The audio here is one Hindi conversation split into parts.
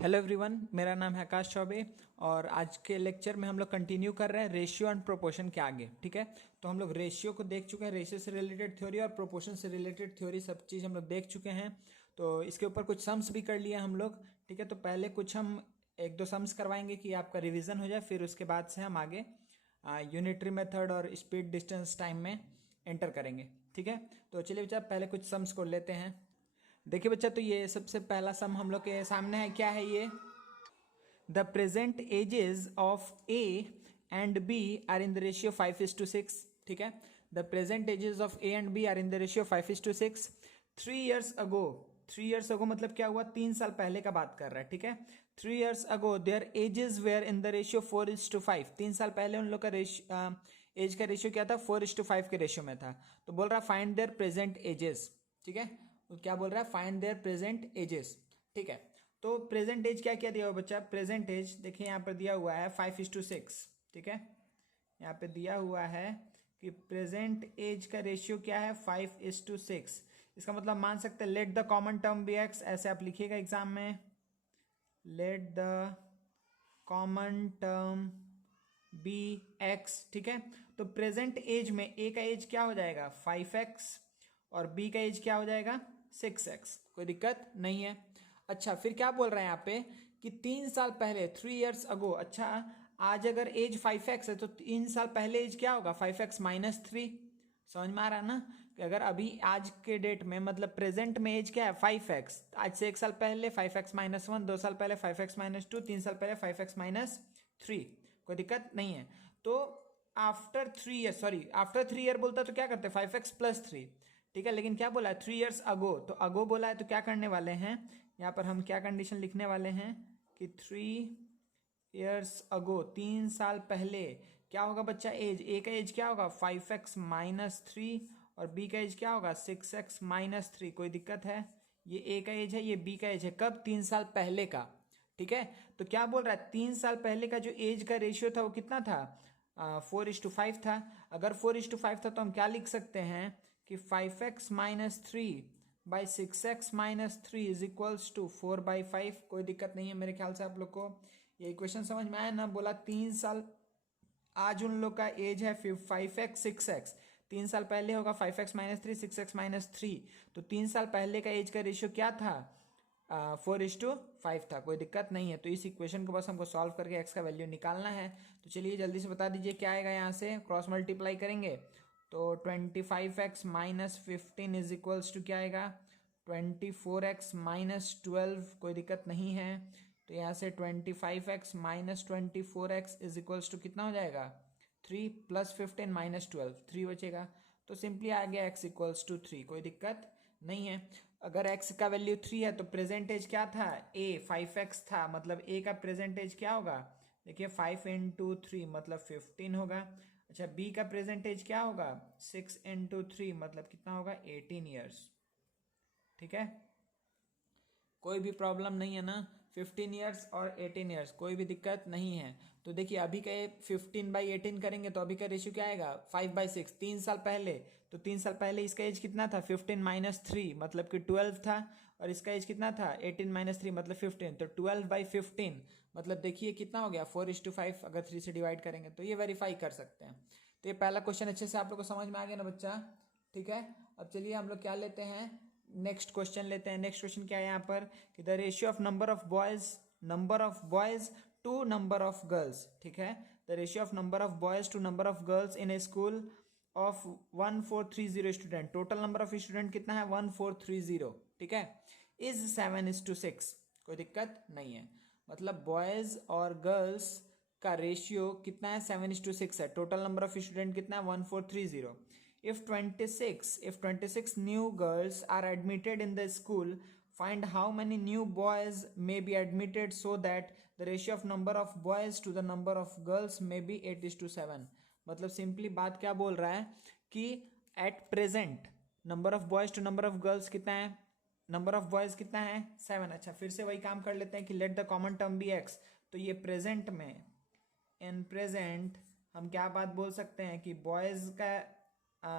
हेलो एवरीवन, मेरा नाम है आकाश चौबे और आज के लेक्चर में हम लोग कंटिन्यू कर रहे हैं रेशियो एंड प्रोपोर्शन के आगे। ठीक है, तो हम लोग रेशियो को देख चुके हैं, रेशियो से रिलेटेड थ्योरी और प्रोपोर्शन से रिलेटेड थ्योरी सब चीज़ हम लोग देख चुके हैं। तो इसके ऊपर कुछ सम्स भी कर लिए हम लोग। ठीक है, तो पहले कुछ हम एक दो सम्स करवाएंगे कि आपका रिविजन हो जाए, फिर उसके बाद से हम आगे यूनिटरी मेथड और स्पीड डिस्टेंस टाइम में एंटर करेंगे। ठीक है, तो चलिए बच्चा पहले कुछ सम्स को लेते हैं। देखिए बच्चा, तो ये सबसे पहला सम हम लोग के सामने है। क्या है ये? The present ages of A and B are in the ratio 5:6। ठीक है, the present ages of A and B are in the ratio 5:6। 3 years ago, 3 years ago मतलब क्या हुआ? 3 साल पहले का बात कर रहा है। ठीक है, 3 years ago their ages were in the ratio 4:5। 3 साल पहले उन लोग का एज का रेशियो क्या था? 4:5 के रेशियो में था। तो बोल रहा है फाइंड देयर प्रेजेंट एजेस। ठीक है, तो क्या बोल रहा है? Find there present ages. ठीक है, तो प्रेजेंट एज क्या क्या दिया हुआ बच्चा? प्रेजेंट एज देखिए यहाँ पर दिया हुआ है 5:6। ठीक है, यहाँ पे दिया हुआ है कि प्रेजेंट एज का रेशियो क्या है? 5:6। इसका मतलब मान सकते हैं let the common term be X, ऐसे आप लिखिएगा एग्जाम में, let the common term be X. ठीक है, तो प्रेजेंट एज में ए का एज क्या हो जाएगा? 5x और बी का एज क्या हो जाएगा? 6x। कोई दिक्कत नहीं है। अच्छा, फिर क्या बोल रहे हैं यहाँ पे कि 3 साल पहले 3 years अगो। अच्छा, आज अगर एज 5x है तो 3 साल पहले एज क्या होगा? 5x-3। समझ में आ रहा है ना? कि अगर अभी आज के डेट में मतलब प्रेजेंट में एज क्या है? 5x। आज से 1 साल पहले 5x-1, 2 साल पहले 5x-2, 3 साल पहले 5x-3। कोई दिक्कत नहीं है। तो after 3 years, sorry after 3 year बोलता तो क्या करते? 5x+3। ठीक है, लेकिन क्या बोला है? 3 years अगो। तो अगो बोला है तो क्या करने वाले हैं यहाँ पर? हम क्या कंडीशन लिखने वाले हैं कि 3 years अगो, 3 साल पहले क्या होगा बच्चा? एज ए का एज क्या होगा? 5x-3 और बी का एज क्या होगा? 6x-3। कोई दिक्कत है? ये ए का एज है, ये बी का एज है। कब? 3 साल पहले का। ठीक है, तो क्या बोल रहा है? 3 साल पहले का जो एज का रेशियो था वो कितना था? 4:5 था। अगर 4:5 था तो हम क्या लिख सकते हैं कि 5x-3 by 6x-3 is equals to 4/5। कोई दिक्कत नहीं है मेरे ख्याल से आप लोग को ये इक्वेशन समझ में आया ना? बोला 3 साल, आज उन लोग का एज है 5x 6x। 3 साल पहले होगा 5x-3 6x-3। तो 3 साल पहले का एज का रेशियो क्या था? 4:5 था। कोई दिक्कत नहीं है। तो इस इक्वेशन को बस हमको सॉल्व करके एक्स का वैल्यू निकालना है। तो चलिए जल्दी से बता दीजिए क्या आएगा। यहाँ से क्रॉस मल्टीप्लाई करेंगे तो 25x-15 इज इक्वल्स टू क्या आएगा? 24x-12। कोई दिक्कत नहीं है। तो यहाँ से 25x-24x इज इक्वल्स टू कितना हो जाएगा? 3 + 15 - 12, 3 बचेगा। तो सिंपली आ गया x इक्वल्स टू 3। कोई दिक्कत नहीं है। अगर x का वैल्यू 3 है तो प्रेजेंटेज क्या था? a 5x था, मतलब a का प्रेजेंटेज क्या होगा? देखिए 5 × 3 मतलब 15 होगा। अच्छा, b का प्रेजेंटेज क्या होगा? 6 × 3 मतलब कितना होगा? 18 ईयर्स। ठीक है, कोई भी प्रॉब्लम नहीं है ना? 15 ईयर्स और 18 ईयर्स, कोई भी दिक्कत नहीं है। तो देखिए अभी का 15/18 करेंगे तो अभी का रेशियो क्या आएगा? 5/6। 3 साल पहले, तो 3 साल पहले इसका एज कितना था? 15 - 3 मतलब कि 12 था। और इसका एज कितना था? 18 - 3 मतलब 15। तो 12/15 मतलब देखिए कितना हो गया? 4:5। अगर 3 से डिवाइड करेंगे तो ये वेरीफाई कर सकते हैं। तो ये पहला क्वेश्चन अच्छे से आप लोग को समझ में आ गया ना बच्चा? ठीक है, अब चलिए हम लोग क्या लेते हैं? नेक्स्ट क्वेश्चन लेते हैं। नेक्स्ट क्वेश्चन क्या है यहाँ पर कि the ratio of number of boys to number of girls. ठीक है, the ratio of number of boys to number of girls in a school of 1430 student. Total number of student कितना है? 1430। ठीक है, इज 7:6। कोई दिक्कत नहीं है। मतलब बॉयज और गर्ल्स का रेशियो कितना है? 7:6 है। टोटल नंबर ऑफ स्टूडेंट कितना है? 1430। If 26 new girls are admitted in the school, find how many new boys may be admitted so that the ratio of number of boys to the number of girls may be 8:7। मतलब सिंपली बात क्या बोल रहा है कि at present number of boys to number of girls कितना है? नंबर ऑफ बॉयज कितना है? 7। अच्छा, फिर से वही काम कर लेते हैं कि let the common term be X. तो ये प्रेजेंट में, इन प्रेजेंट हम क्या बात बोल सकते हैं कि बॉयज का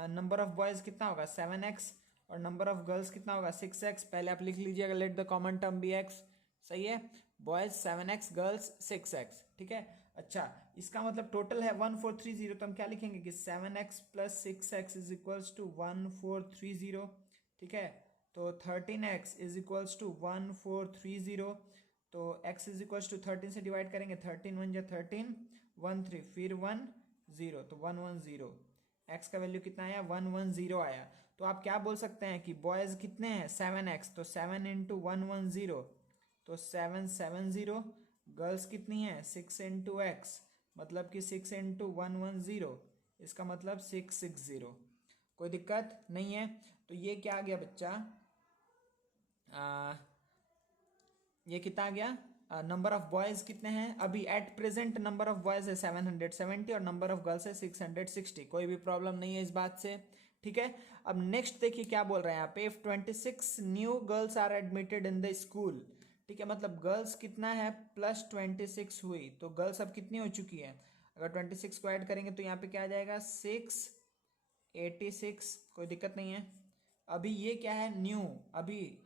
नंबर ऑफ बॉयज कितना होगा? 7x और नंबर ऑफ गर्ल्स कितना होगा? 6x। पहले आप लिख लीजिएगा let the common term be X. सही है, बॉयज 7x, गर्ल्स 6x, ठीक है। अच्छा, इसका मतलब टोटल है 1430, तो हम क्या लिखेंगे कि 7x plus 6x is equals to 1430, ठीक है। तो 13x इज इक्वल्स टू 1430, तो x इज इक्वल्स टू 13 से डिवाइड करेंगे, 13 1 जा 13, 1 3 फिर 1 0, तो 110। x का वैल्यू कितना आया? 110 आया। तो आप क्या बोल सकते हैं कि बॉयज कितने हैं? 7x, तो 7 इंटू 110, तो 770। गर्ल्स कितनी है? 6 इंटू एक्स, मतलब कि 6 इंटू 110, इसका मतलब 660। कोई दिक्कत नहीं है। तो ये क्या आ गया बच्चा? ये कितना आ गया? नंबर ऑफ बॉयज कितने हैं अभी? Eight present number of boys है 770 और नंबर ऑफ गर्ल्स है 660। कोई भी प्रॉब्लम नहीं है इस बात से, ठीक है। अब नेक्स्ट देखिए क्या बोल रहे हैं यहाँ पे, if 26 new girls are admitted in the school, ठीक है, मतलब गर्ल्स कितना है? प्लस 26 हुई, तो गर्ल्स अब कितनी हो चुकी है? अगर 26 को ऐड करेंगे तो यहाँ पे क्या आ जाएगा? 686। कोई दिक्कत नहीं है। अभी ये क्या है? न्यू। अभी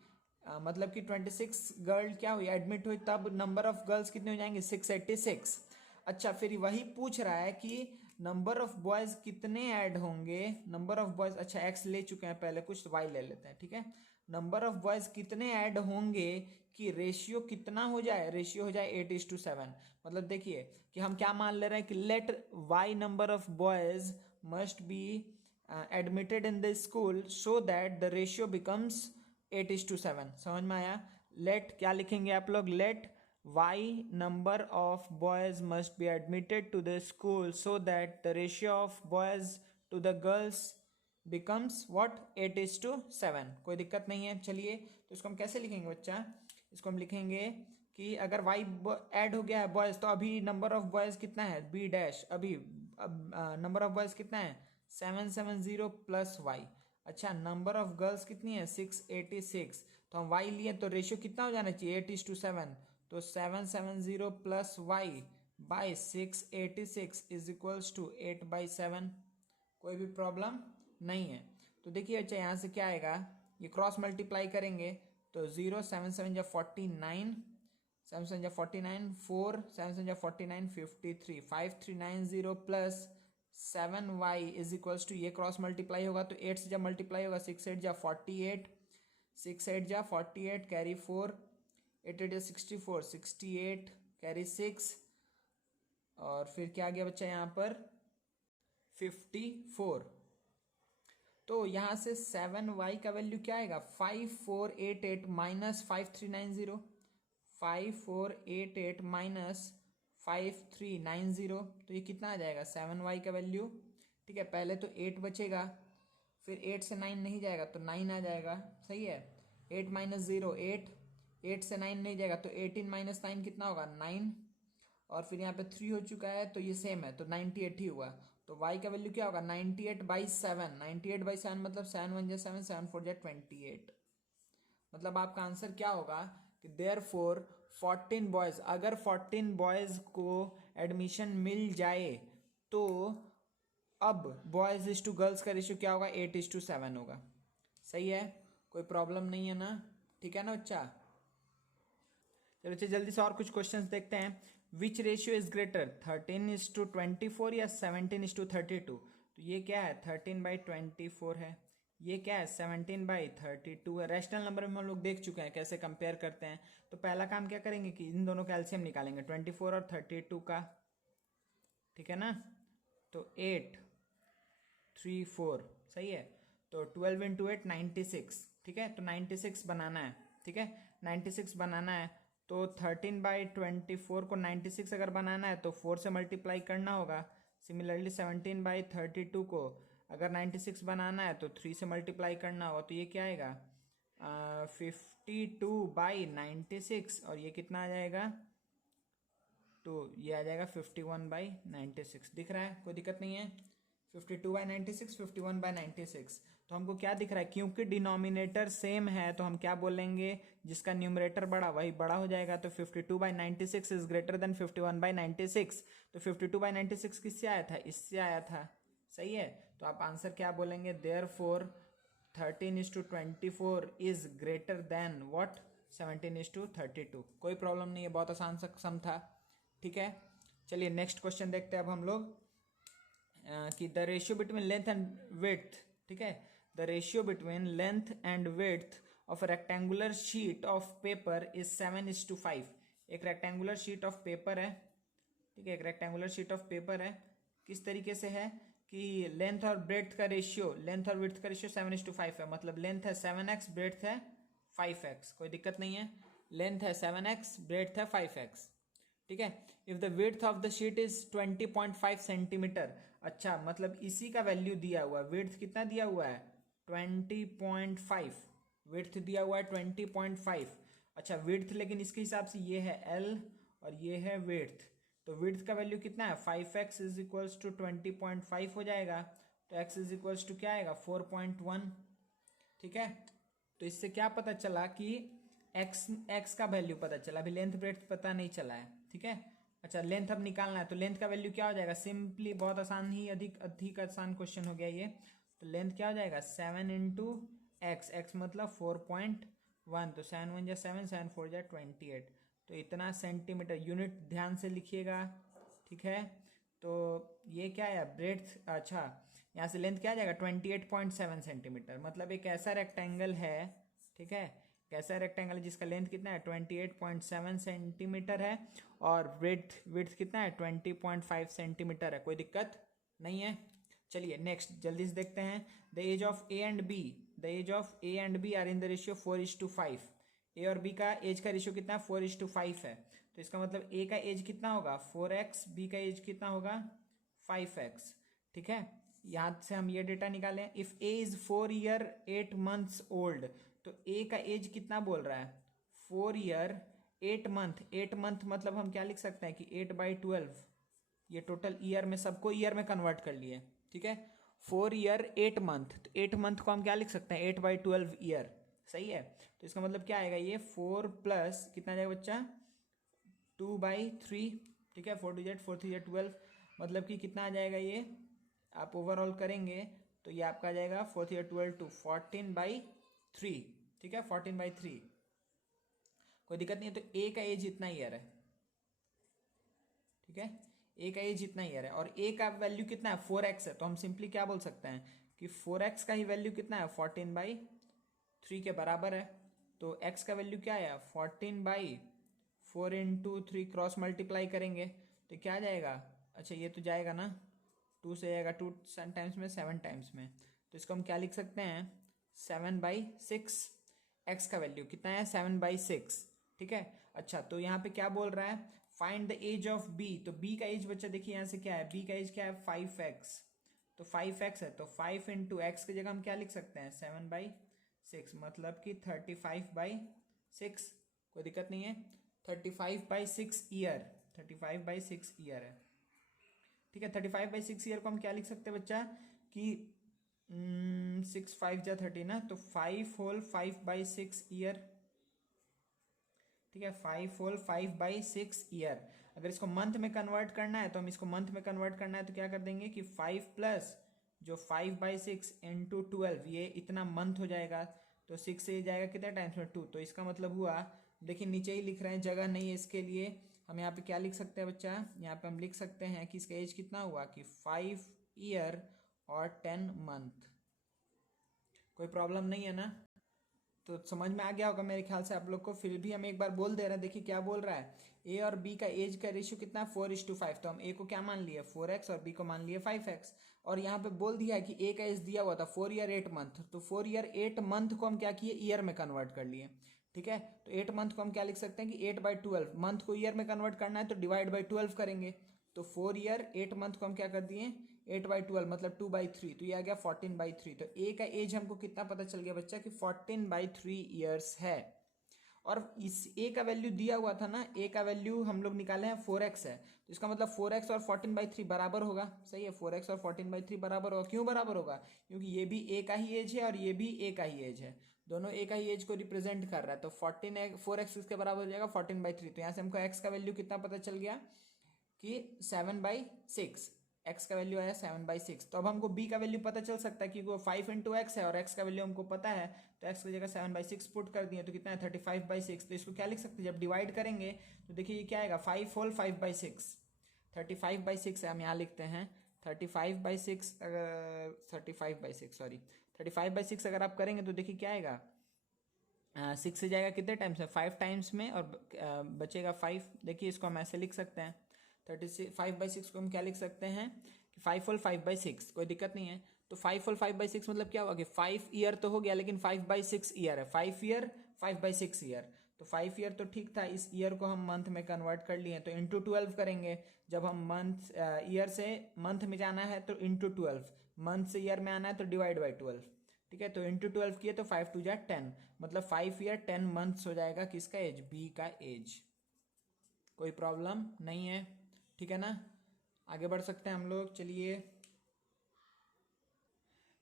मतलब कि 26 गर्ल क्या हुई? एडमिट हुई, तब नंबर ऑफ गर्ल्स कितने हो जाएंगे? 686। अच्छा, फिर वही पूछ रहा है कि नंबर ऑफ बॉयज कितने ऐड होंगे? नंबर ऑफ बॉयज, अच्छा एक्स ले चुके हैं पहले, कुछ वाई ले लेते हैं, ठीक है। नंबर ऑफ बॉयज कितने ऐड होंगे कि रेशियो कितना हो जाए? रेशियो हो जाए 8:7। मतलब देखिए कि हम क्या मान ले रहे हैं कि let Y number of boys must be admitted in the school so that the ratio becomes 8:7। समझ में आया? लेट क्या लिखेंगे आप लोग? Let y number of boys must be admitted to the school so that the ratio of boys to the girls becomes what? 8:7। कोई दिक्कत नहीं है। चलिए, तो इसको हम कैसे लिखेंगे बच्चा? इसको हम लिखेंगे कि अगर y ऐड हो गया है बॉयज, तो अभी नंबर ऑफ बॉयज कितना है? b dash. अभी नंबर ऑफ बॉयज कितना है? 770 प्लस y। अच्छा, नंबर ऑफ गर्ल्स कितनी है? 686। तो हम y लिए तो रेशियो कितना हो जाना चाहिए? 8:7। तो 770 plus Y by 686 is equals to 8/7। कोई भी प्रॉब्लम नहीं है। तो देखिए अच्छा, यहाँ से क्या आएगा? ये क्रॉस मल्टीप्लाई करेंगे तो 0 7 7 जा 49, 7 7 जा 49, 4 7 7 जा 49, 53, 5390 plus 7y is equals to, ये क्रॉस मल्टीप्लाई होगा तो 8 से जब मल्टीप्लाई होगा 6 8 जा 48, 6 8 जा 48, कैरी 4, 8 8 64, 68 कैरी 6, और फिर क्या आ गया बच्चा यहाँ पर? 54। तो यहाँ से 7y का वैल्यू क्या आएगा? 5488 माइनस 5390, 5488 माइनस 5390, तो ये कितना आ जाएगा? 7y का वैल्यू, ठीक है। पहले तो 8 बचेगा, फिर 8 से 9 नहीं जाएगा तो 9 आ जाएगा, सही है। 8 माइनस 0 8, 8 से 9 नहीं जाएगा तो 18 माइनस 9 कितना होगा? 9, और फिर यहाँ पे 3 हो चुका है तो ये सेम है, तो 98 ही हुआ। तो y का वैल्यू क्या होगा? 98/7। 98/7 मतलब 7 1 जा 7, 7 4 जा 28। मतलब आपका आंसर क्या होगा कि देयरफॉर 14 बॉयज, अगर 14 बॉयज को एडमिशन मिल जाए तो अब बॉयज इज टू गर्ल्स का रेशियो क्या होगा? 8:7 होगा। सही है, कोई प्रॉब्लम नहीं है ना? ठीक है ना बच्चा? चलो अच्छा, जल्दी से और कुछ क्वेश्चंस देखते हैं। विच रेशियो इज ग्रेटर, 13:24 या 17:32? तो ये क्या है? 13/24 है। ये क्या है? 17/32 है। रैशनल नंबर में हम लोग देख चुके हैं कैसे कंपेयर करते हैं। तो पहला काम क्या करेंगे कि इन दोनों का एलसीएम निकालेंगे, 24 और 32 का, ठीक है ना। तो 8 3 4, सही है। तो 12 इंटू 8 96, ठीक है। तो 96 बनाना है, ठीक है। 96 बनाना है तो 13/24 को 96 अगर बनाना है तो 4 से मल्टीप्लाई करना होगा। सिमिलरली 17/32 को अगर 96 बनाना है तो 3 से मल्टीप्लाई करना होगा। तो ये क्या आएगा? 52/96, और ये कितना आ जाएगा? तो ये आ जाएगा 51/96। दिख रहा है? कोई दिक्कत नहीं है। 52/96, 51/96। तो हमको क्या दिख रहा है? क्योंकि डिनोमिनेटर सेम है तो हम क्या बोलेंगे? जिसका न्यूमरेटर बड़ा वही बड़ा हो जाएगा। तो 52/96 इज ग्रेटर देन 51/96। तो 52/96 किससे आया था? इससे आया था, सही है। तो आप आंसर क्या बोलेंगे? Therefore 13:24 is greater than what? 17:32। कोई प्रॉब्लम नहीं है, बहुत आसान सा सम था। ठीक है, चलिए नेक्स्ट क्वेश्चन देखते हैं अब हम लोग कि the ratio between length and width. ठीक है, the ratio between length and width of a rectangular sheet of paper is 7:5। एक रेक्टेंगुलर शीट ऑफ पेपर है, ठीक है, एक रेक्टेंगुलर शीट ऑफ पेपर है। किस तरीके से है कि लेंथ और ब्रेड्थ का रेशियो, लेंथ और विड्थ का रेशियो 7:5 है। मतलब लेंथ है 7x, ब्रेड्थ है 5x। कोई दिक्कत नहीं है, लेंथ है 7x, ब्रेड्थ है 5x। ठीक है, if the width of the sheet is 20.5 centimetre. अच्छा, मतलब इसी का वैल्यू दिया हुआ है। विड्थ कितना दिया हुआ है? 20.5। विड्थ दिया हुआ है 20.5। अच्छा, विड्थ लेकिन इसके हिसाब से ये है L और ये है विड्थ। तो विड्थ का वैल्यू कितना है? 5x इज इक्वल्स टू 20.5 हो जाएगा। तो x इज इक्वल्स टू क्या आएगा? 4.1। ठीक है, तो इससे क्या पता चला कि x का वैल्यू पता चला। अभी लेंथ ब्रेड्थ पता नहीं चला है। ठीक है, अच्छा लेंथ अब निकालना है। तो लेंथ का वैल्यू क्या हो जाएगा? सिंपली बहुत आसान ही, अधिक आसान क्वेश्चन हो गया ये। तो लेंथ क्या हो जाएगा? 7 इंटू x मतलब 4.1। तो 7 1 जा 7, 7 4 जा 28। तो इतना सेंटीमीटर। यूनिट ध्यान से लिखिएगा। ठीक है, तो ये क्या है? ब्रेड्थ। अच्छा, यहाँ से लेंथ क्या आ जाएगा? 28.7 सेंटीमीटर। मतलब एक ऐसा रेक्टेंगल है, ठीक है, कैसा रेक्टेंगल है जिसका लेंथ कितना है? 28.7 सेंटीमीटर है और विड्थ कितना है? 20.5 सेंटीमीटर है। कोई दिक्कत नहीं है। चलिए नेक्स्ट जल्दी से देखते हैं। The age of A and B, the age of A and B are in the ratio 4:5। A और बी का एज का रेशियो कितना है? 4:5 है। तो इसका मतलब ए का एज कितना होगा? 4x, बी का एज कितना होगा? 5x। ठीक है, यहाँ से हम ये डेटा निकालें। If A is 4 year 8 months old, तो ए का एज कितना बोल रहा है? 4 ईयर 8 मंथ। 8 मंथ मतलब हम क्या लिख सकते हैं कि 8/12। ये टोटल ईयर में, सबको ईयर में कन्वर्ट कर लिए। ठीक है, 4 ईयर 8 मंथ। तो 8 मंथ को हम क्या लिख सकते हैं? 8/12 ईयर। सही है, तो इसका मतलब क्या आएगा? ये 4 प्लस कितना आ जाएगा बच्चा? 2/3। ठीक है, 4 2 Z 4 3 Z 12। मतलब कि कितना आ जाएगा ये? आप ओवरऑल करेंगे तो ये आपका आ जाएगा 4 3 12 टू 14/3। ठीक है, 14/3। कोई दिक्कत नहीं है। तो ए का एज इतना ईयर है। ठीक है, ए का एज इतना ईयर है और ए का वैल्यू कितना है? 4x है। तो हम सिंपली क्या बोल सकते हैं कि 4x का ही वैल्यू कितना है? 14/3 के बराबर है। तो x का वैल्यू क्या है? 14/4 इंटू 3 क्रॉस मल्टीप्लाई करेंगे तो क्या जाएगा? अच्छा, ये तो जाएगा ना, 2 से जाएगा, 2 टाइम्स में 7 टाइम्स में। तो इसको हम क्या लिख सकते हैं? 7/6। x का वैल्यू कितना है? 7/6। ठीक है, अच्छा तो यहाँ पे क्या बोल रहा है? Find the age of b। तो b का एज बच्चा देखिए यहाँ से क्या है? b का एज क्या है? 5x। तो 5x है, तो 5 इंटू एक्स की जगह हम क्या लिख सकते हैं? 7/6, मतलब कि 35/6। कोई दिक्कत नहीं है, 35/6 ईयर। 35/6 ईयर है। ठीक है, 35/6 ईयर को हम क्या लिख सकते हैं बच्चा कि 6 5 जा 30 ना, तो 5 होल 5/6 ईयर। ठीक है, 5 होल 5/6 ईयर। अगर इसको मंथ में कन्वर्ट करना है तो हम इसको मंथ में कन्वर्ट करना है तो क्या कर देंगे कि 5 प्लस जो 5/6 इंटू 12, ये इतना मंथ हो जाएगा। तो 6 से जाएगा कितने टाइम्स में? 2। तो इसका मतलब हुआ, देखिए नीचे ही लिख रहे हैं, जगह नहीं है इसके लिए। हम यहाँ पे क्या लिख सकते हैं बच्चा? यहाँ पे हम लिख सकते हैं कि इसका एज कितना हुआ कि 5 ईयर और 10 मंथ। कोई प्रॉब्लम नहीं है ना? तो समझ में आ गया होगा मेरे ख्याल से आप लोग को। फिर भी हम एक बार बोल दे रहे हैं, देखिए क्या बोल रहा है। ए और बी का एज का रेशियो कितना है? 4:5। तो हम ए को क्या मान लिए? 4x और बी को मान लिए 5x। और यहाँ पे बोल दिया है कि ए का एज दिया हुआ था 4 ईयर 8 मंथ। तो 4 ईयर 8 मंथ को हम क्या किए? ईयर में कन्वर्ट कर लिए। ठीक है, तो 8 मंथ को हम क्या लिख सकते हैं कि 8/12। मंथ को ईयर में कन्वर्ट करना है तो डिवाइड/12 करेंगे। तो 4 ईयर 8 मंथ को हम क्या कर दिए? 8/12 मतलब 2/3। तो ये आ गया 14/3। तो ए का एज हमको कितना पता चल गया बच्चा कि 14/3 ईयर्स है। और इस ए का वैल्यू दिया हुआ था ना, ए का वैल्यू हम लोग निकाले हैं 4x है। तो इसका मतलब 4x और 14/3 बराबर होगा। सही है, 4x और 14/3 बराबर होगा। क्यों बराबर होगा? क्योंकि ये भी ए का ही एज है और ये भी ए का ही एज है। दोनों ए का ही एज को रिप्रेजेंट कर रहा है। तो 4x किसके बराबर हो जाएगा? 14/3। तो यहाँ से हमको x का वैल्यू कितना पता चल गया कि 7/6। एक्स का वैल्यू आया 7/6। तो अब हमको बी का वैल्यू पता चल सकता है कि वो 5 इंटू एक्स है और एक्स का वैल्यू हमको पता है, तो एक्स की जगह 7/6 पुट कर दिए तो कितना है 35/6। तो इसको क्या लिख सकते हैं, जब डिवाइड करेंगे तो देखिए ये क्या आएगा 5 होल 5/6, 35/6 है, हम यहाँ लिखते हैं 35/6। अगर 35/6 सॉरी 35/6 अगर आप करेंगे तो देखिए क्या आएगा, 6 से जाएगा कितने टाइम्स में, 5 टाइम्स में, और बचेगा 5। देखिए इसको हम ऐसे लिख सकते हैं 35/6 को हम क्या लिख सकते हैं कि 5 होल 5/6, कोई दिक्कत नहीं है। तो 5 होल 5/6 मतलब क्या हुआ कि 5 ईयर तो हो गया, लेकिन 5/6 ईयर है, 5 ईयर 5/6 ईयर। तो 5 ईयर तो ठीक था, इस ईयर को हम मंथ में कन्वर्ट कर लिए, तो इंटू 12 करेंगे। जब हम मंथ ईयर से मंथ में जाना है तो इंटू 12, मंथ से ईयर में आना है तो डिवाइड बाई 12, ठीक है। तो इंटू 12 किए तो 5 2 जा 10, मतलब 5 ईयर 10 मंथ्स हो जाएगा किसका एज, बी का एज। कोई प्रॉब्लम नहीं है, ठीक है ना। आगे बढ़ सकते हैं हम लोग, चलिए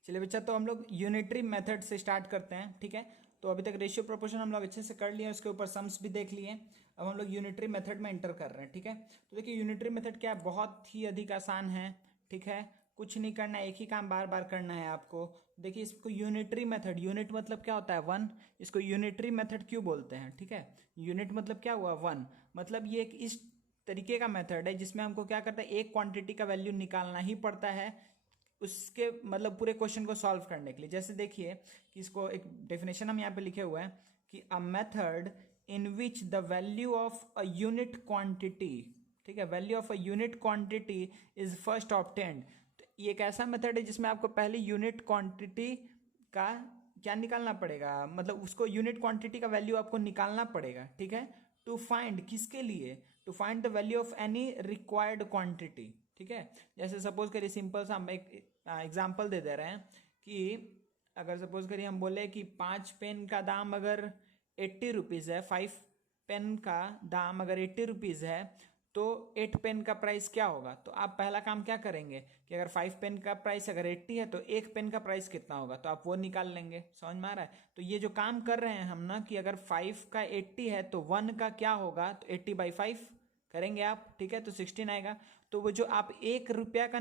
बच्चा, तो हम लोग यूनिटरी मेथड से स्टार्ट करते हैं, ठीक है। तो अभी तक रेशियो प्रोपोर्शन हम लोग अच्छे से कर लिए, उसके ऊपर सम्स भी देख लिए। अब हम लोग यूनिटरी मेथड में एंटर कर रहे हैं, ठीक है। तो देखिए यूनिटरी मेथड क्या है, बहुत ही अधिक आसान है, ठीक है। कुछ नहीं करना है, एक ही काम बार बार करना है आपको। देखिए इसको यूनिटरी मेथड, यूनिट मतलब क्या होता है 1, इसको यूनिटरी मेथड क्यों बोलते हैं, ठीक है। यूनिट मतलब क्या हुआ 1, मतलब ये एक इस तरीके का मेथड है जिसमें हमको क्या करता है, एक क्वांटिटी का वैल्यू निकालना ही पड़ता है उसके मतलब पूरे क्वेश्चन को सॉल्व करने के लिए। जैसे देखिए कि इसको एक डेफिनेशन हम यहाँ पे लिखे हुए हैं कि a method in which the value of a unit quantity, ठीक है, value of a unit quantity is first obtained. तो ये एक ऐसा मेथड है जिसमें आपको पहले यूनिट क्वांटिटी का क्या निकालना पड़ेगा, मतलब उसको यूनिट क्वांटिटी का वैल्यू आपको निकालना पड़ेगा, ठीक है। टू फाइंड, किसके लिए, to find the value of any required quantity, ठीक है। जैसे सपोज करिए सिंपल सा हम एक एग्जांपल दे दे रहे हैं कि अगर सपोज करिए हम बोले कि 5 पेन का दाम अगर 80 रुपीज़ है, 5 पेन का दाम अगर 80 रुपीज़ है, तो 8 पेन का प्राइस क्या होगा। तो आप पहला काम क्या करेंगे कि अगर 5 पेन का प्राइस अगर 80 है तो 1 पेन का प्राइस कितना होगा, तो आप वो निकाल लेंगे। समझ में आ रहा है। तो ये जो काम कर रहे हैं हम ना कि अगर 5 का 80 है तो 1 का क्या होगा, तो 80/5 करेंगे आप, ठीक है, तो 16 आएगा। तो वो जो आप ₹1 का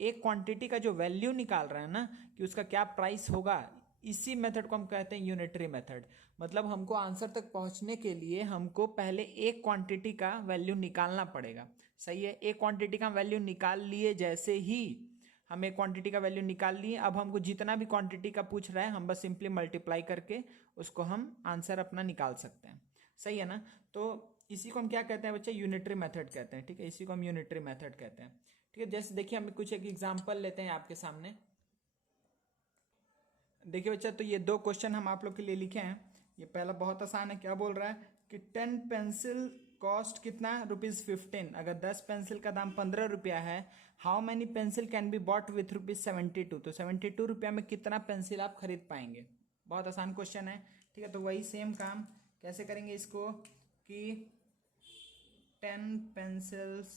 एक क्वांटिटी का जो वैल्यू निकाल रहे हैं ना कि उसका क्या प्राइस होगा, इसी मेथड को हम कहते हैं यूनिटरी मेथड। मतलब हमको आंसर तक पहुंचने के लिए हमको पहले एक क्वांटिटी का वैल्यू निकालना पड़ेगा। सही है, एक क्वांटिटी का वैल्यू निकाल लिए, जैसे ही हम एक क्वांटिटी का वैल्यू निकाल लिए, अब हमको जितना भी क्वांटिटी का पूछ रहा है हम बस सिंपली मल्टीप्लाई करके उसको हम आंसर अपना निकाल सकते हैं। सही है ना। तो इसी को हम क्या कहते हैं बच्चे, यूनिटरी मेथड कहते हैं, ठीक है। इसी को हम यूनिटरी मेथड कहते हैं, ठीक है। जैसे देखिए हम कुछ एक एग्जांपल लेते हैं आपके सामने। देखिए बच्चा, तो ये 2 क्वेश्चन हम आप लोग के लिए लिखे हैं। ये पहला बहुत आसान है, क्या बोल रहा है कि 10 पेंसिल कॉस्ट कितना, ₹15। अगर 10 पेंसिल का दाम 15 रुपया है, how many pencil can be bought with ₹72। तो 72 रुपया में कितना पेंसिल आप खरीद पाएंगे। बहुत आसान क्वेश्चन है, ठीक है। तो वही सेम काम कैसे करेंगे इसको कि 10 पेंसिल्स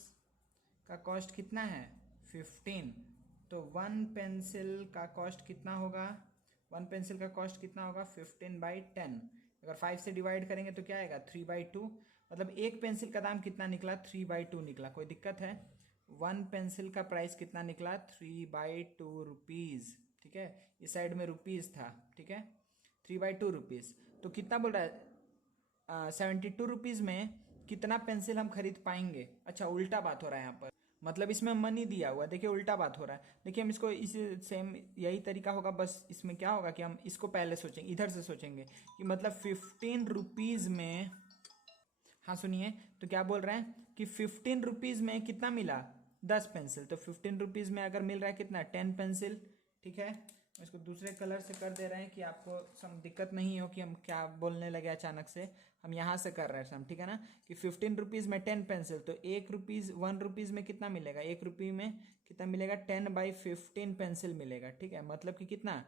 का कॉस्ट कितना है 15, तो 1 पेंसिल का कॉस्ट कितना होगा, 1 पेंसिल का कॉस्ट कितना होगा 15/10। अगर 5 से डिवाइड करेंगे तो क्या आएगा 3/2, मतलब एक पेंसिल का दाम कितना निकला 3/2 निकला। कोई दिक्कत है, 1 पेंसिल का प्राइस कितना निकला 3/2 रुपीज़, ठीक है। इस साइड में रुपीज़ था, ठीक है, 3/2 रुपीज़। तो कितना बोल रहा है 72 रुपीज़ में कितना पेंसिल हम खरीद पाएंगे। अच्छा उल्टा बात हो रहा है यहाँ पर, मतलब इसमें मनी दिया हुआ है, देखिए उल्टा बात हो रहा है। देखिए हम इसको इस सेम यही तरीका होगा, बस इसमें क्या होगा कि हम इसको पहले सोचेंगे, इधर से सोचेंगे कि मतलब 15 रुपीज़ में, हाँ सुनिए, तो क्या बोल रहे हैं कि 15 रुपीज़ में कितना मिला 10 पेंसिल। तो 15 रुपीज़ में अगर मिल रहा है कितना 10 पेंसिल, ठीक है। इसको दूसरे कलर से कर दे रहे हैं कि आपको सम दिक्कत नहीं हो कि हम क्या बोलने लगे अचानक से, हम यहाँ से कर रहे हैं सम, ठीक है ना। कि 15 रुपीज़ में 10 पेंसिल, तो 1 रुपीज़ में कितना मिलेगा, 1 रुपये में कितना मिलेगा 10/15 पेंसिल मिलेगा, ठीक है। मतलब कि कितना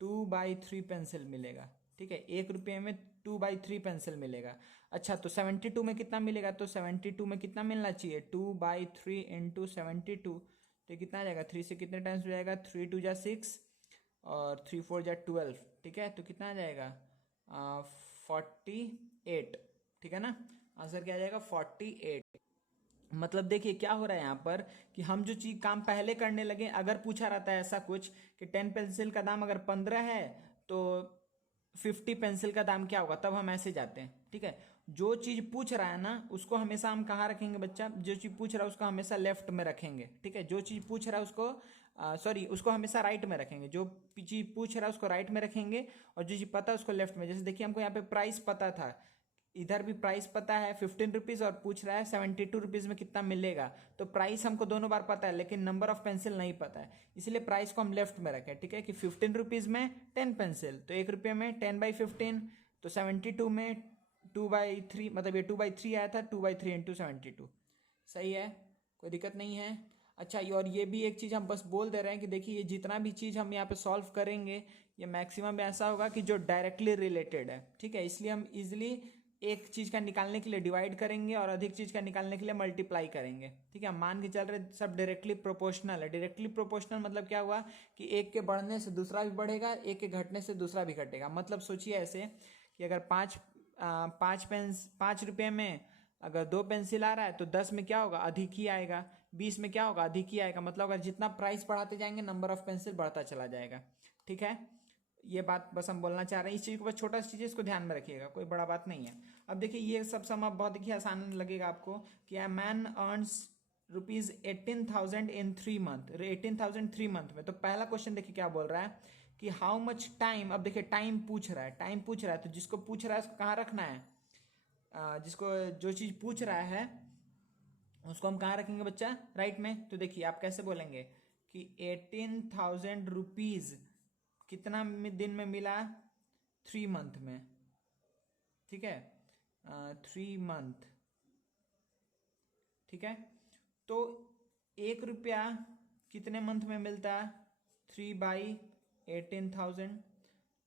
2/3 पेंसिल मिलेगा, ठीक है। 1 रुपये में 2/3 पेंसिल मिलेगा। अच्छा तो 72 में कितना मिलेगा, तो 72 में कितना मिलना चाहिए 2/3 इंटू 72, तो कितना आ जाएगा 3 से कितने टाइम्स हो जाएगा 3 2 जा 6 और 3 4 जा 12, ठीक है। तो कितना आ जाएगा 48, ठीक है ना। आंसर क्या आ जाएगा 48। मतलब देखिए क्या हो रहा है यहाँ पर कि हम जो चीज काम पहले करने लगे, अगर पूछा रहता है ऐसा कुछ कि 10 पेंसिल का दाम अगर 15 है तो 50 पेंसिल का दाम क्या होगा, तब हम ऐसे जाते हैं। ठीक है, जो चीज पूछ रहा है ना उसको हमेशा हम कहाँ रखेंगे बच्चा, जो चीज पूछ रहा है उसको हमेशा लेफ्ट में रखेंगे। ठीक है, जो चीज पूछ रहा है उसको सॉरी उसको हमेशा राइट में रखेंगे, जो चीज पूछ रहा है उसको राइट में रखेंगे और जो चीज पता है उसको लेफ्ट में। जैसे देखिए हमको यहाँ पे प्राइस पता था, इधर भी प्राइस पता है 15 रुपीज़ और पूछ रहा है 72 रुपीज़ में कितना मिलेगा, तो प्राइस हमको दोनों बार पता है लेकिन नंबर ऑफ पेंसिल नहीं पता है, इसलिए प्राइस को हम लेफ्ट में रखें। ठीक है, कि 15 रुपीज़ में 10 पेंसिल तो 1 रुपये में 10/15, तो 72 में 2/3, मतलब ये 2/3 आया था, 2/3 इंटू 72। सही है, कोई दिक्कत नहीं है। अच्छा और ये भी एक चीज़ हम बस बोल दे रहे हैं कि देखिए ये जितना भी चीज़ हम यहाँ पे सॉल्व करेंगे ये मैक्सिमम ऐसा होगा कि जो डायरेक्टली रिलेटेड है। ठीक है, इसलिए हम इजिली एक चीज का निकालने के लिए डिवाइड करेंगे और अधिक चीज का निकालने के लिए मल्टीप्लाई करेंगे। ठीक है, मान के चल रहे सब डायरेक्टली प्रोपोर्शनल है। डायरेक्टली प्रोपोर्शनल मतलब क्या हुआ कि एक के बढ़ने से दूसरा भी बढ़ेगा, एक के घटने से दूसरा भी घटेगा। मतलब सोचिए ऐसे कि अगर 5 रुपये में अगर 2 पेंसिल आ रहा है तो 10 में क्या होगा, अधिक ही आएगा। 20 में क्या होगा, अधिक ही आएगा। मतलब अगर जितना प्राइस बढ़ाते जाएंगे नंबर ऑफ पेंसिल बढ़ता चला जाएगा। ठीक है, ये बात बस हम बोलना चाह रहे हैं। इस चीज़ को बस छोटा सा चीज़ है, इसको ध्यान में रखिएगा, कोई बड़ा बात नहीं है। अब देखिए ये सब सम अब बहुत ही आसान लगेगा आपको कि a man earns ₹18,000 in 3 month, 18,000 3 month में। तो पहला क्वेश्चन देखिए क्या बोल रहा है कि हाउ मच टाइम। अब देखिए टाइम पूछ रहा है, टाइम पूछ रहा है तो जिसको पूछ रहा है उसको कहाँ रखना है, जिसको जो चीज़ पूछ रहा है उसको हम कहाँ रखेंगे बच्चा, राइट में। तो देखिए आप कैसे बोलेंगे कि 18,000 रुपीज़ कितना दिन में मिला, 3 मंथ में। ठीक है, 3 मंथ। ठीक है, तो 1 रुपया कितने मंथ में मिलता है, 3/18,000।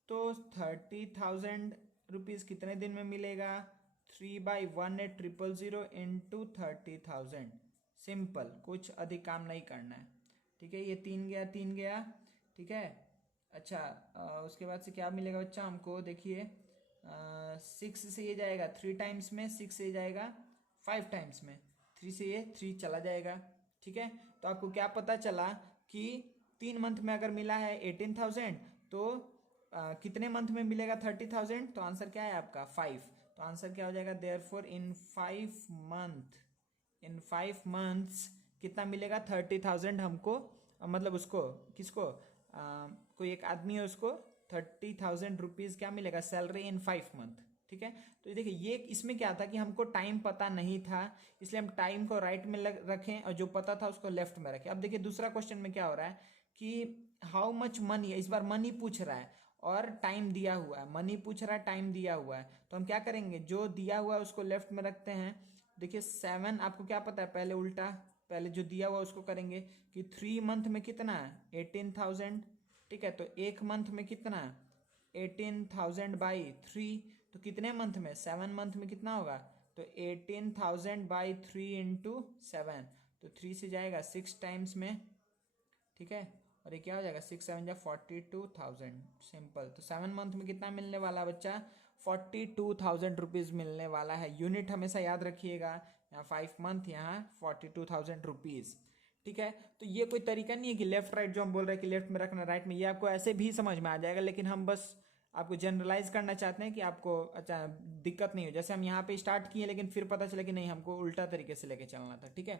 तो 30,000 रुपीज़ कितने दिन में मिलेगा, 3/18,000 इंटू 30,000। सिंपल, कुछ अधिक काम नहीं करना है। ठीक है, ये 3 गया 3 गया। ठीक है, अच्छा उसके बाद से क्या मिलेगा बच्चा हमको, देखिए 6 से ये जाएगा 3 टाइम्स में, 6 से ये जाएगा 5 टाइम्स में, 3 से ये 3 चला जाएगा। ठीक है, तो आपको क्या पता चला कि 3 मंथ में अगर मिला है 18,000 तो कितने मंथ में मिलेगा 30,000। तो आंसर क्या है आपका 5। तो आंसर क्या हो जाएगा, देयरफॉर इन 5 मंथ्स कितना मिलेगा, 30,000 हमको, मतलब उसको किसको, कोई एक आदमी है उसको 30,000 रुपीज़ क्या मिलेगा, सैलरी इन 5 मंथ। ठीक है, तो देखिए ये इसमें क्या था कि हमको टाइम पता नहीं था, इसलिए हम टाइम को राइट में रखें और जो पता था उसको लेफ्ट में रखें। अब देखिए दूसरा क्वेश्चन में क्या हो रहा है कि हाउ मच मनी है, इस बार मनी पूछ रहा है और टाइम दिया हुआ है। मनी पूछ रहा है, टाइम दिया हुआ है, तो हम क्या करेंगे, जो दिया हुआ है उसको लेफ्ट में रखते हैं। देखिए 7, आपको क्या पता है, पहले उल्टा, पहले जो दिया हुआ उसको करेंगे कि 3 मंथ में कितना है, 18,000। ठीक है, तो 1 मंथ में कितना है, 18,000/3, तो कितने मंथ में, 7 मंथ में कितना होगा, तो 18,000/3 इंटू 7, तो 3 से जाएगा 6 टाइम्स में। ठीक है, और ये क्या हो जाएगा, 6 7 42,000। सिंपल, तो 7 मंथ में कितना मिलने वाला बच्चा, 42,000 रुपीज़ मिलने वाला है। यूनिट हमेशा याद रखिएगा, यहाँ 5 मंथ, यहाँ 42,000 रुपीज़। ठीक है, तो ये कोई तरीका नहीं है कि लेफ्ट राइट जो हम बोल रहे हैं कि लेफ्ट में रखना राइट में, ये आपको ऐसे भी समझ में आ जाएगा, लेकिन हम बस आपको जनरलाइज करना चाहते हैं कि आपको अच्छा दिक्कत नहीं हो। जैसे हम यहाँ पे स्टार्ट किए लेकिन फिर पता चला कि नहीं हमको उल्टा तरीके से लेके चलना था। ठीक है,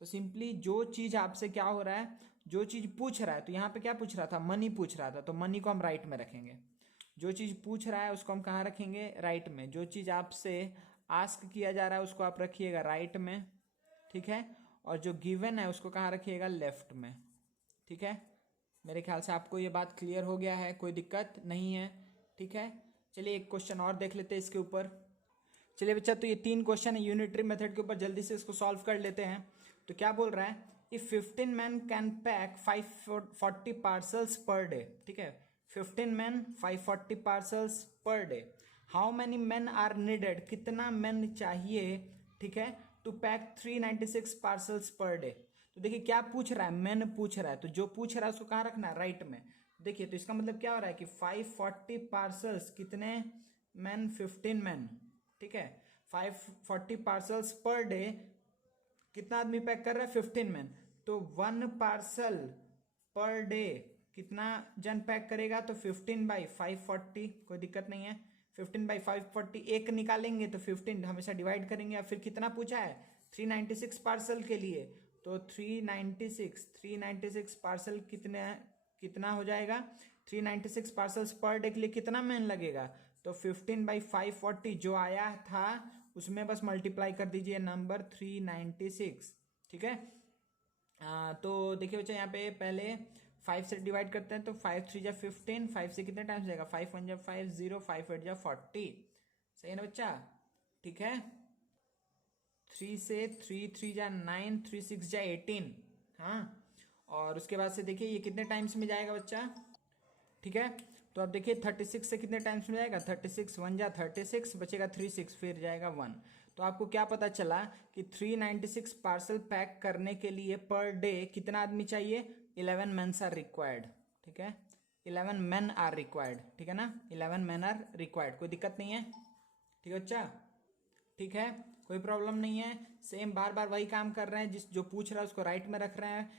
तो सिंपली जो चीज़ आपसे क्या हो रहा है, जो चीज़ पूछ रहा है, तो यहाँ पे क्या पूछ रहा था, मनी पूछ रहा था, तो मनी को हम राइट में रखेंगे। जो चीज़ पूछ रहा है उसको हम कहाँ रखेंगे, राइट में। जो चीज़ आपसे आस्क किया जा रहा है उसको आप रखिएगा राइट में। ठीक है, और जो गिवन है उसको कहाँ रखिएगा, लेफ्ट में। ठीक है, मेरे ख्याल से आपको ये बात क्लियर हो गया है, कोई दिक्कत नहीं है। ठीक है, चलिए एक क्वेश्चन और देख लेते हैं इसके ऊपर। चलिए बच्चा, तो ये 3 क्वेश्चन है यूनिटरी मेथड के ऊपर, जल्दी से इसको सॉल्व कर लेते हैं। तो क्या बोल रहा है, if 15 man can pack 540 parcels per day. ठीक है, 15 man 540 parcels per day, how many man are needed, कितना मैन चाहिए, ठीक है, to pack 396 parcels per day. तो देखिए क्या पूछ रहा है, मैन पूछ रहा है, तो जो पूछ रहा है उसको कहाँ रखना है, राइट में। देखिए तो इसका मतलब क्या हो रहा है कि 540 पार्सल्स, कितने मैन, 15 मैन। ठीक है, 540 पार्सल्स पर डे कितना आदमी पैक कर रहा है? 15 मैन। तो 1 पार्सल पर डे कितना जन पैक करेगा? तो 15/540, कोई दिक्कत नहीं है। 15/540 एक निकालेंगे तो 15 हमेशा डिवाइड करेंगे। और फिर कितना पूछा है? 396 पार्सल के लिए। तो 396 पार्सल कितना हो जाएगा? 396 पार्सल्स पर डे के लिए कितना मैन लगेगा? तो 15/540 जो आया था उसमें बस मल्टीप्लाई कर दीजिए नंबर 396। ठीक है। तो देखिए बच्चा यहाँ पे पहले 5 से डिवाइड करते हैं। तो 5 3 जा 15, 5 से कितने टाइम्स जाएगा? 5 1 जा 5 0, 5 8 जा 40। सही है ना बच्चा? ठीक है। 3 से 3 3 जा 9, 3 6 जा 18। हाँ, और उसके बाद से देखिए ये कितने टाइम्स में जाएगा बच्चा? ठीक है। तो अब देखिए 36 से कितने टाइम्स में जाएगा? 36 1 जा 36, बचेगा 3 6, फिर जाएगा 1। तो आपको क्या पता चला कि 396 पार्सल पैक करने के लिए पर डे कितना आदमी चाहिए? 11 मेन्स आर रिक्वायर्ड। ठीक है, 11 मेन आर रिक्वायर्ड। ठीक है ना, 11 मेन आर रिक्वायर्ड। कोई दिक्कत नहीं है? ठीक है बच्चा? ठीक है, कोई प्रॉब्लम नहीं है। सेम बार बार वही काम कर रहे हैं, जो पूछ रहा है उसको राइट में रख रहे हैं।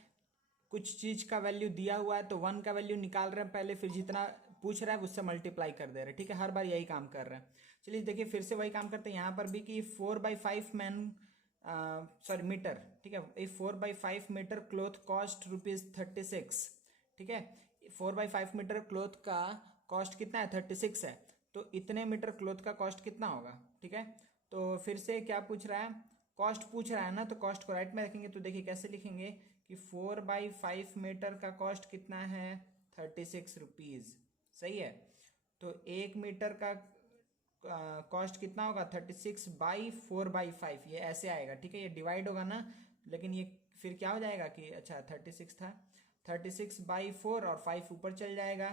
कुछ चीज का वैल्यू दिया हुआ है तो 1 का वैल्यू निकाल रहे हैं पहले, फिर जितना पूछ रहा है उससे मल्टीप्लाई कर दे रहे हैं। ठीक है, हर बार यही काम कर रहे हैं। चलिए देखिए फिर से वही काम करते हैं यहाँ पर भी कि 4/5 मीटर। ठीक है, ये 4/5 मीटर क्लॉथ कॉस्ट ₹36। ठीक है, 4/5 मीटर क्लॉथ का कॉस्ट कितना है? 36 है। तो इतने मीटर क्लॉथ का कॉस्ट कितना होगा? ठीक है, तो फिर से क्या पूछ रहा है? कॉस्ट पूछ रहा है ना, तो कॉस्ट को राइट में रखेंगे। तो देखिए कैसे लिखेंगे कि 4/5 मीटर का कॉस्ट कितना है? 36 रुपीज़। सही है। तो 1 मीटर का कॉस्ट कितना होगा? 36/4/5, ये ऐसे आएगा। ठीक है, ये डिवाइड होगा ना, लेकिन ये फिर क्या हो जाएगा कि अच्छा 36 था, 36/4 और 5 ऊपर चल जाएगा।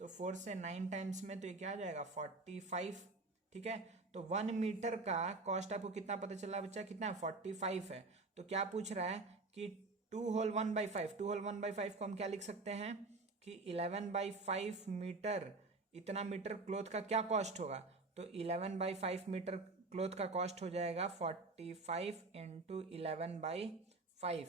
तो 4 से 9 टाइम्स में तो ये क्या हो जाएगा? 45। ठीक है, तो 1 मीटर का कॉस्ट आपको कितना पता चला बच्चा? कितना? 45 है। तो क्या पूछ रहा है कि 2 होल 1/5, 2 होल 1/5 को हम क्या लिख सकते हैं कि 11/5 मीटर, इतना मीटर क्लॉथ का क्या कॉस्ट होगा? तो 11/5 मीटर क्लॉथ का कॉस्ट हो जाएगा 45 इंटू 11/5।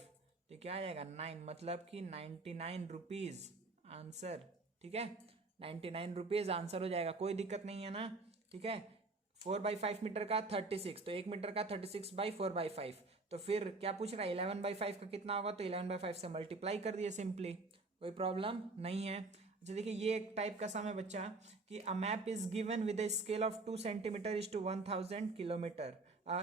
तो क्या आ जाएगा? 9, मतलब कि 99 रुपीज़ आंसर। ठीक है, 99 रुपीज़ आंसर हो जाएगा। कोई दिक्कत नहीं है ना? ठीक है, 4/5 मीटर का 36, तो 1 मीटर का 36/4/5। तो फिर क्या पूछ रहा है? 11/5 का कितना होगा? तो 11/5 से मल्टीप्लाई कर दिए सिंपली, कोई प्रॉब्लम नहीं है। अच्छा देखिए ये एक टाइप का सम है बच्चा कि a map is given with a scale of 2 centimetre is to 1000 kilometre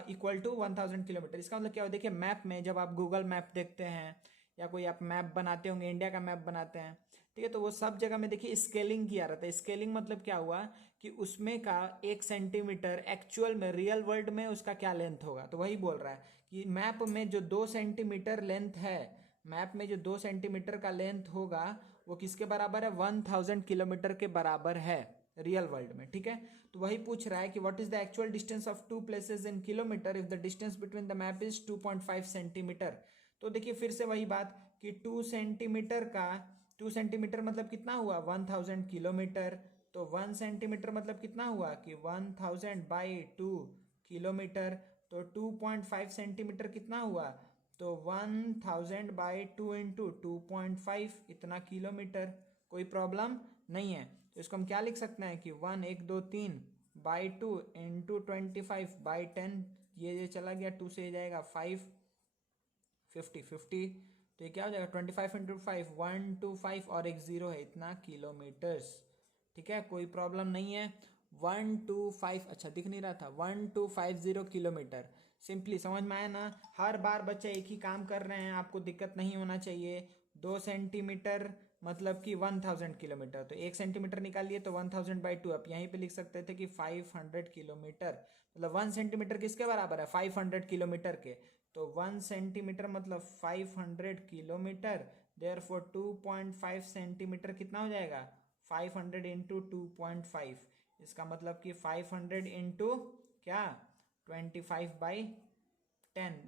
equal to 1000 kilometre. इसका मतलब क्या हो? देखिए मैप में जब आप गूगल मैप देखते हैं या कोई आप मैप बनाते होंगे, इंडिया का मैप बनाते हैं, ठीक है, तो वो सब जगह में देखिए स्केलिंग किया रहता है। स्केलिंग मतलब क्या हुआ कि उसमें का 1 सेंटीमीटर एक्चुअल में रियल वर्ल्ड में उसका क्या लेंथ होगा। तो वही बोल रहा है कि मैप में जो 2 सेंटीमीटर लेंथ है, मैप में जो 2 सेंटीमीटर का लेंथ होगा वो किसके बराबर है? 1000 किलोमीटर के बराबर है रियल वर्ल्ड में। ठीक है, तो वही पूछ रहा है कि what is the actual distance of 2 places in kilometre if the distance between the map is 2.5 centimetre. तो देखिए फिर से वही बात कि 2 सेंटीमीटर का 2 सेंटीमीटर मतलब कितना हुआ? 1000 किलोमीटर। तो 1 सेंटीमीटर मतलब कितना हुआ कि 1000/2 किलोमीटर। तो 2.5 सेंटीमीटर कितना हुआ? तो 1000/2 इंटू 2.5, इतना किलोमीटर। कोई प्रॉब्लम नहीं है। तो इसको हम क्या लिख सकते हैं कि 1 1 2 3/2 इंटू 25/10, ये चला गया 2 से जाएगा 5, 50। तो ये क्या हो जाएगा? 25 इंटू 5, 125 और एक 0 है, इतना किलोमीटर्स। ठीक है, कोई प्रॉब्लम नहीं है। 125, अच्छा दिख नहीं रहा था, 1250 किलोमीटर। सिंपली समझ में आया ना? हर बार बच्चे एक ही काम कर रहे हैं, आपको दिक्कत नहीं होना चाहिए। 2 सेंटीमीटर मतलब कि 1000 किलोमीटर, तो 1 सेंटीमीटर निकालिए तो 1000/2। आप यहीं पे लिख सकते थे कि 500 किलोमीटर, मतलब 1 सेंटीमीटर किसके बराबर है? 500 किलोमीटर के। तो 1 सेंटीमीटर मतलब 500 किलोमीटर। देयरफॉर 2.5 सेंटीमीटर कितना हो जाएगा? 500 इंटू 2.5। इसका मतलब कि 500 इंटू क्या? 25/10,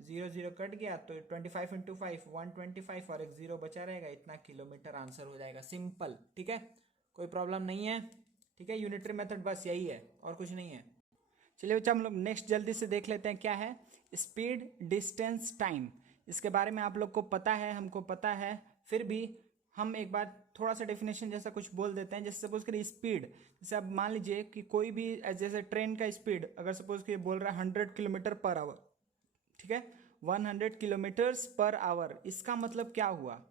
0 0 कट गया तो 25 इंटू 5 125 और एक 0 बचा रहेगा, इतना किलोमीटर आंसर हो जाएगा। सिंपल। ठीक है, कोई प्रॉब्लम नहीं है। ठीक है, यूनिटरी मेथड बस यही है और कुछ नहीं है। चलिए बच्चा हम लोग नेक्स्ट जल्दी से देख लेते हैं क्या है। स्पीड, डिस्टेंस, टाइम, इसके बारे में आप लोग को पता है, हमको पता है, फिर भी हम एक बार थोड़ा सा डेफिनेशन जैसा कुछ बोल देते हैं। जैसे सपोज करिए स्पीड, जैसे आप मान लीजिए कि कोई भी जैसे ट्रेन का स्पीड अगर सपोज कि बोल रहा है 100 किलोमीटर पर आवर, ठीक है, 100 किलोमीटर्स पर आवर, इसका मतलब क्या हुआ?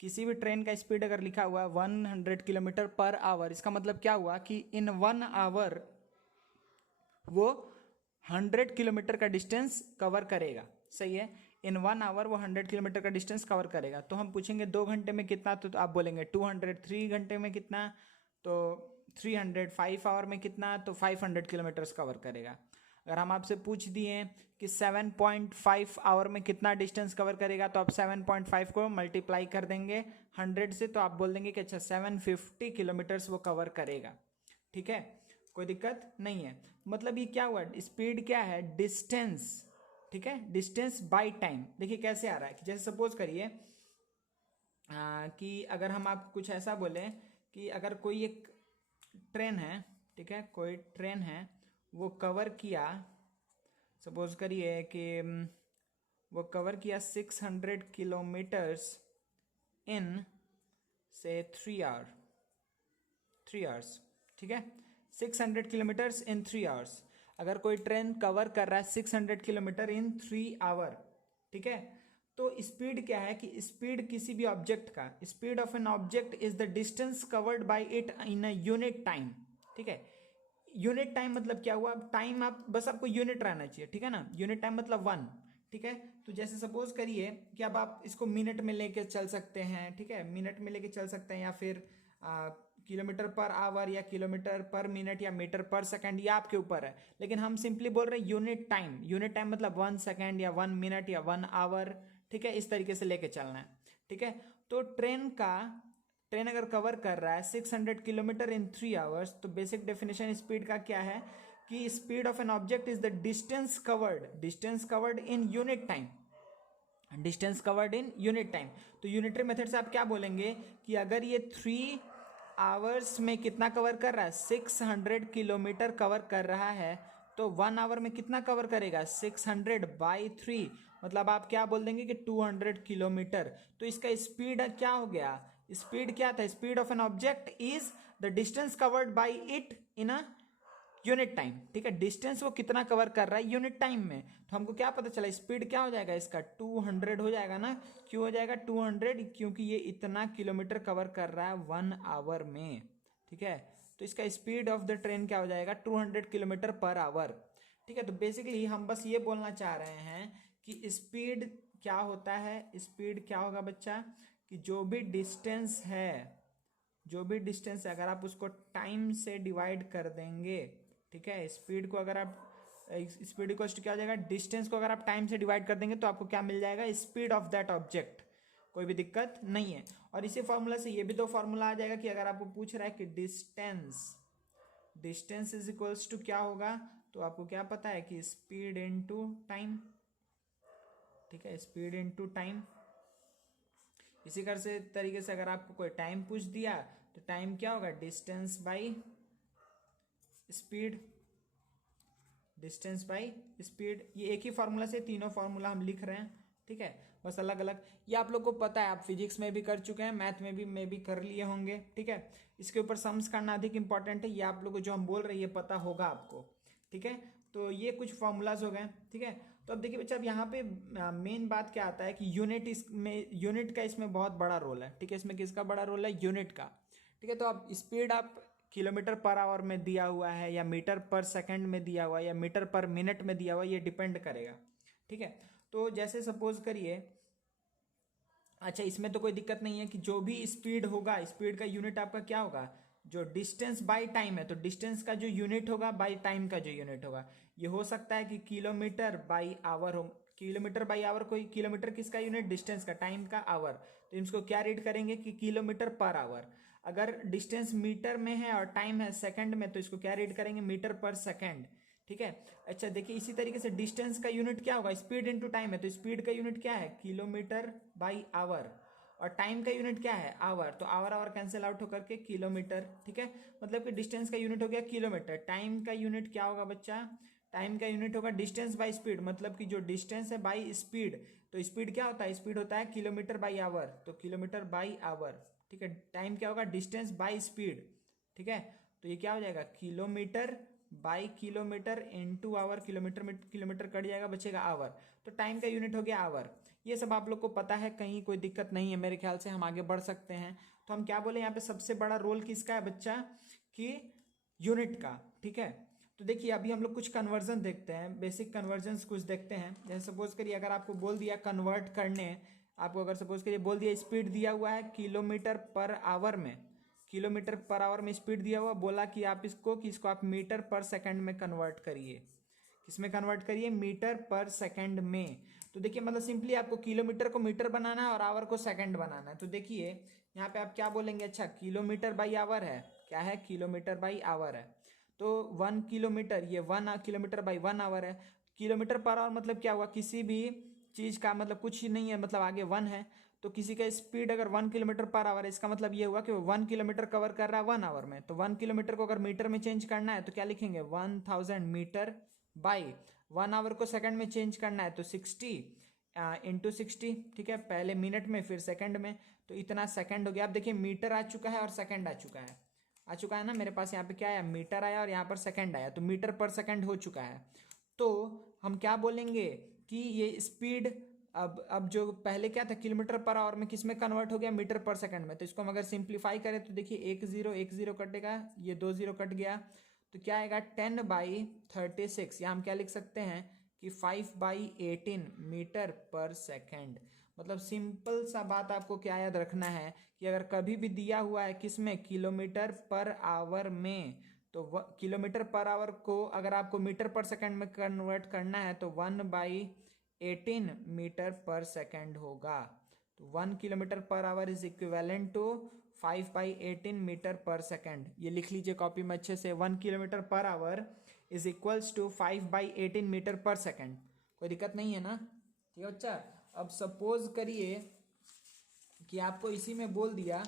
किसी भी ट्रेन का स्पीड अगर लिखा हुआ है 100 किलोमीटर पर आवर, इसका मतलब क्या हुआ कि इन 1 आवर वो 100 किलोमीटर का डिस्टेंस कवर करेगा। सही है, इन 1 आवर वो 100 किलोमीटर का डिस्टेंस कवर करेगा। तो हम पूछेंगे 2 घंटे में कितना, तो आप बोलेंगे 200, 3 घंटे में कितना, तो 300, 5 आवर में कितना, तो 500 किलोमीटर्स कवर करेगा। अगर हम आपसे पूछ दिए कि 7.5 आवर में कितना डिस्टेंस कवर करेगा, तो आप 7.5 को मल्टीप्लाई कर देंगे 100 से, तो आप बोल देंगे कि अच्छा 750 किलोमीटर्स वो कवर करेगा। ठीक है, कोई दिक्कत नहीं है। मतलब ये क्या हुआ, स्पीड क्या है, डिस्टेंस, ठीक है, डिस्टेंस बाय टाइम। देखिए कैसे आ रहा है कि जैसे सपोज करिए कि अगर हम आपको कुछ ऐसा बोले कि अगर कोई एक ट्रेन है, ठीक है, कोई ट्रेन है, वो कवर किया, सपोज करिए कि वो कवर किया 600 किलोमीटर्स इन से 3 आवर्स, ठीक है, 600 किलोमीटर्स इन 3 आवर्स। अगर कोई ट्रेन कवर कर रहा है 600 किलोमीटर इन 3 आवर, ठीक है, तो स्पीड क्या है कि स्पीड किसी भी ऑब्जेक्ट का, speed of an object is the distance covered by it in a unit time. ठीक है, यूनिट टाइम मतलब क्या हुआ, टाइम आप बस आपको यूनिट रहना चाहिए, ठीक है ना, यूनिट टाइम मतलब 1। ठीक है, तो जैसे सपोज करिए कि अब आप इसको मिनट में लेके चल सकते हैं, ठीक है, मिनट में लेके चल सकते हैं, या फिर किलोमीटर पर आवर, या किलोमीटर पर मिनट, या मीटर पर सेकंड, ये आपके ऊपर है। लेकिन हम सिंपली बोल रहे हैं यूनिट टाइम। यूनिट टाइम मतलब 1 सेकंड या 1 मिनट या 1 आवर, ठीक है, इस तरीके से लेके चलना है। ठीक है, तो ट्रेन अगर कवर कर रहा है 600 किलोमीटर इन 3 आवर्स, तो बेसिक डेफिनेशन स्पीड का क्या है कि speed of an object is the distance covered in unit time, distance covered in unit time. तो यूनिटरी मेथड से आप क्या बोलेंगे कि अगर ये 3 आवर्स में कितना कवर कर रहा है, 600 किलोमीटर कवर कर रहा है, तो 1 आवर में कितना कवर करेगा, 600/3, मतलब आप क्या बोल देंगे कि 200 किलोमीटर। तो इसका स्पीड क्या हो गया, स्पीड क्या था, speed of an object is the distance covered by it in a unit time. ठीक है, डिस्टेंस वो कितना कवर कर रहा है यूनिट टाइम में। तो हमको क्या पता चला, स्पीड क्या हो जाएगा इसका, 200 हो जाएगा ना। क्यों हो जाएगा 200, क्योंकि ये इतना किलोमीटर कवर कर रहा है 1 आवर में। ठीक है, तो इसका स्पीड ऑफ द ट्रेन क्या हो जाएगा, 200 किलोमीटर पर आवर। ठीक है, तो बेसिकली हम बस ये बोलना चाह रहे हैं कि स्पीड क्या होता है, स्पीड क्या होगा बच्चा, कि जो भी डिस्टेंस है, अगर आप उसको टाइम से डिवाइड कर देंगे, ठीक है, स्पीड को अगर आप स्पीड इक्वल्स टू क्या हो जाएगा, डिस्टेंस को अगर आप टाइम से डिवाइड कर देंगे तो आपको क्या मिल जाएगा, स्पीड ऑफ दैट ऑब्जेक्ट। कोई भी दिक्कत नहीं है। और इसी फॉर्मूला से ये भी 2 फॉर्मूला आ जाएगा कि अगर आपको पूछ रहा है कि डिस्टेंस इज इक्वल्स टू क्या होगा, तो आपको क्या पता है कि स्पीड इनटू टाइम। ठीक है, स्पीड इनटू टाइम। इसी तरीके से अगर आपको कोई टाइम पूछ दिया तो टाइम क्या होगा, डिस्टेंस बाई स्पीड, ये एक ही फॉर्मूला से तीनों फॉर्मूला हम लिख रहे हैं। ठीक है, बस अलग अलग, ये आप लोग को पता है, आप फिजिक्स में भी कर चुके हैं, मैथ में भी कर लिए होंगे। ठीक है, इसके ऊपर सम्स करना अधिक इंपॉर्टेंट है, ये आप लोग को जो हम बोल रहे हैं ये पता होगा आपको। ठीक है, तो ये कुछ फॉर्मूलाज हो गए। ठीक है, तो अब देखिए बच्चा, अब यहाँ पे मेन बात क्या आता है कि यूनिट का इसमें बहुत बड़ा रोल है। ठीक है, इसमें किसका बड़ा रोल है, यूनिट का। ठीक है, तो अब स्पीड आप किलोमीटर पर आवर में दिया हुआ है, या मीटर पर सेकंड में दिया हुआ है, या मीटर पर मिनट में दिया हुआ है, ये डिपेंड करेगा। ठीक है, तो जैसे सपोज करिए, अच्छा इसमें तो कोई दिक्कत नहीं है कि जो भी स्पीड होगा, स्पीड का यूनिट आपका क्या होगा, जो डिस्टेंस बाय टाइम है, तो डिस्टेंस का जो यूनिट होगा बाय टाइम का जो यूनिट होगा, ये हो सकता है कि किलोमीटर बाय आवर हो। किलोमीटर बाय आवर, कोई किलोमीटर किसका यूनिट, डिस्टेंस का, टाइम का आवर, तो इसको क्या रीड करेंगे कि किलोमीटर पर आवर। अगर डिस्टेंस मीटर में है और टाइम है सेकंड में, तो इसको क्या रीड करेंगे, मीटर पर सेकंड। ठीक है, अच्छा देखिए इसी तरीके से डिस्टेंस का यूनिट क्या होगा, स्पीड इनटू टाइम है, तो स्पीड का यूनिट क्या है, किलोमीटर बाय आवर, और टाइम का यूनिट क्या है, आवर, तो आवर कैंसिल आउट होकर के किलोमीटर। ठीक है, मतलब कि डिस्टेंस का यूनिट हो गया किलोमीटर, टाइम का यूनिट क्या होगा बच्चा, टाइम का यूनिट होगा डिस्टेंस बाय स्पीड, मतलब कि जो डिस्टेंस है बाय स्पीड, तो स्पीड क्या होता है, स्पीड होता है किलोमीटर बाय आवर, तो किलोमीटर बाय आवर, ठीक है। टाइम क्या होगा, डिस्टेंस बाय स्पीड, ठीक है। तो ये क्या हो जाएगा, kilometre by kilometre into hour, kilometre में किलोमीटर कट जाएगा, बचेगा आवर, तो टाइम का यूनिट हो गया आवर। ये सब आप लोग को पता है, कहीं कोई दिक्कत नहीं है मेरे ख्याल से, हम आगे बढ़ सकते हैं। तो हम क्या बोले यहाँ पे, सबसे बड़ा रोल किसका है बच्चा, कि यूनिट का, ठीक है। तो देखिए अभी हम लोग कुछ कन्वर्जन देखते हैं, बेसिक कन्वर्जन्स कुछ देखते हैं। जैसे सपोज करिए अगर आपको बोल दिया कन्वर्ट करने, आपको अगर सपोज करिए बोल दिया स्पीड दिया हुआ है किलोमीटर पर आवर में, किलोमीटर पर आवर में स्पीड दिया हुआ, बोला कि आप इसको आप मीटर पर सेकंड में कन्वर्ट करिए, किसमें कन्वर्ट करिए, मीटर पर सेकंड में। तो देखिए मतलब सिंपली आपको किलोमीटर को मीटर बनाना है और आवर को सेकंड बनाना है। तो देखिए यहाँ पे आप क्या बोलेंगे, अच्छा किलोमीटर बाई आवर है, क्या है, किलोमीटर बाई आवर है, तो 1 किलोमीटर, ये 1 किलोमीटर बाई 1 आवर है। किलोमीटर पर आवर मतलब क्या हुआ, किसी भी चीज का मतलब कुछ ही नहीं है, मतलब आगे 1 है, तो किसी का स्पीड अगर 1 किलोमीटर पर आवर है, इसका मतलब ये हुआ कि वो 1 किलोमीटर कवर कर रहा है 1 आवर में। तो 1 किलोमीटर को अगर मीटर में चेंज करना है तो क्या लिखेंगे, 1000 मीटर बाई 1 आवर को सेकंड में चेंज करना है तो 60 इंटू 60, ठीक है, पहले मिनट में फिर सेकंड में, तो इतना सेकंड हो गया। अब देखिए मीटर आ चुका है और सेकंड आ चुका है ना, मेरे पास यहाँ पे क्या आया, मीटर आया और यहाँ पर सेकंड आया, तो मीटर पर सेकंड हो चुका है। तो हम क्या बोलेंगे कि ये स्पीड, अब जो पहले क्या था किलोमीटर पर आवर में, किस में कन्वर्ट हो गया, मीटर पर सेकंड में। तो इसको हम अगर सिंप्लीफाई करें तो देखिए 1 0 कटेगा, ये 2 0 कट गया, तो क्या आएगा 10/36, या हम क्या लिख सकते हैं कि 5/18 मीटर पर सेकंड। मतलब सिंपल सा बात आपको क्या याद रखना है कि अगर कभी भी दिया हुआ है किसमें, किलोमीटर पर आवर में, तो किलोमीटर पर आवर को अगर आपको मीटर पर सेकंड में कन्वर्ट करना है तो 1/18 मीटर पर सेकंड होगा। तो 1 kilometre per hour is equivalent to 5/18 metre per second. ये लिख लीजिए कॉपी में अच्छे से, 1 kilometre per hour is equals to 5/18 metre per second. कोई दिक्कत नहीं है ना, ठीक है बच्चा। अब सपोज करिए कि आपको इसी में बोल दिया,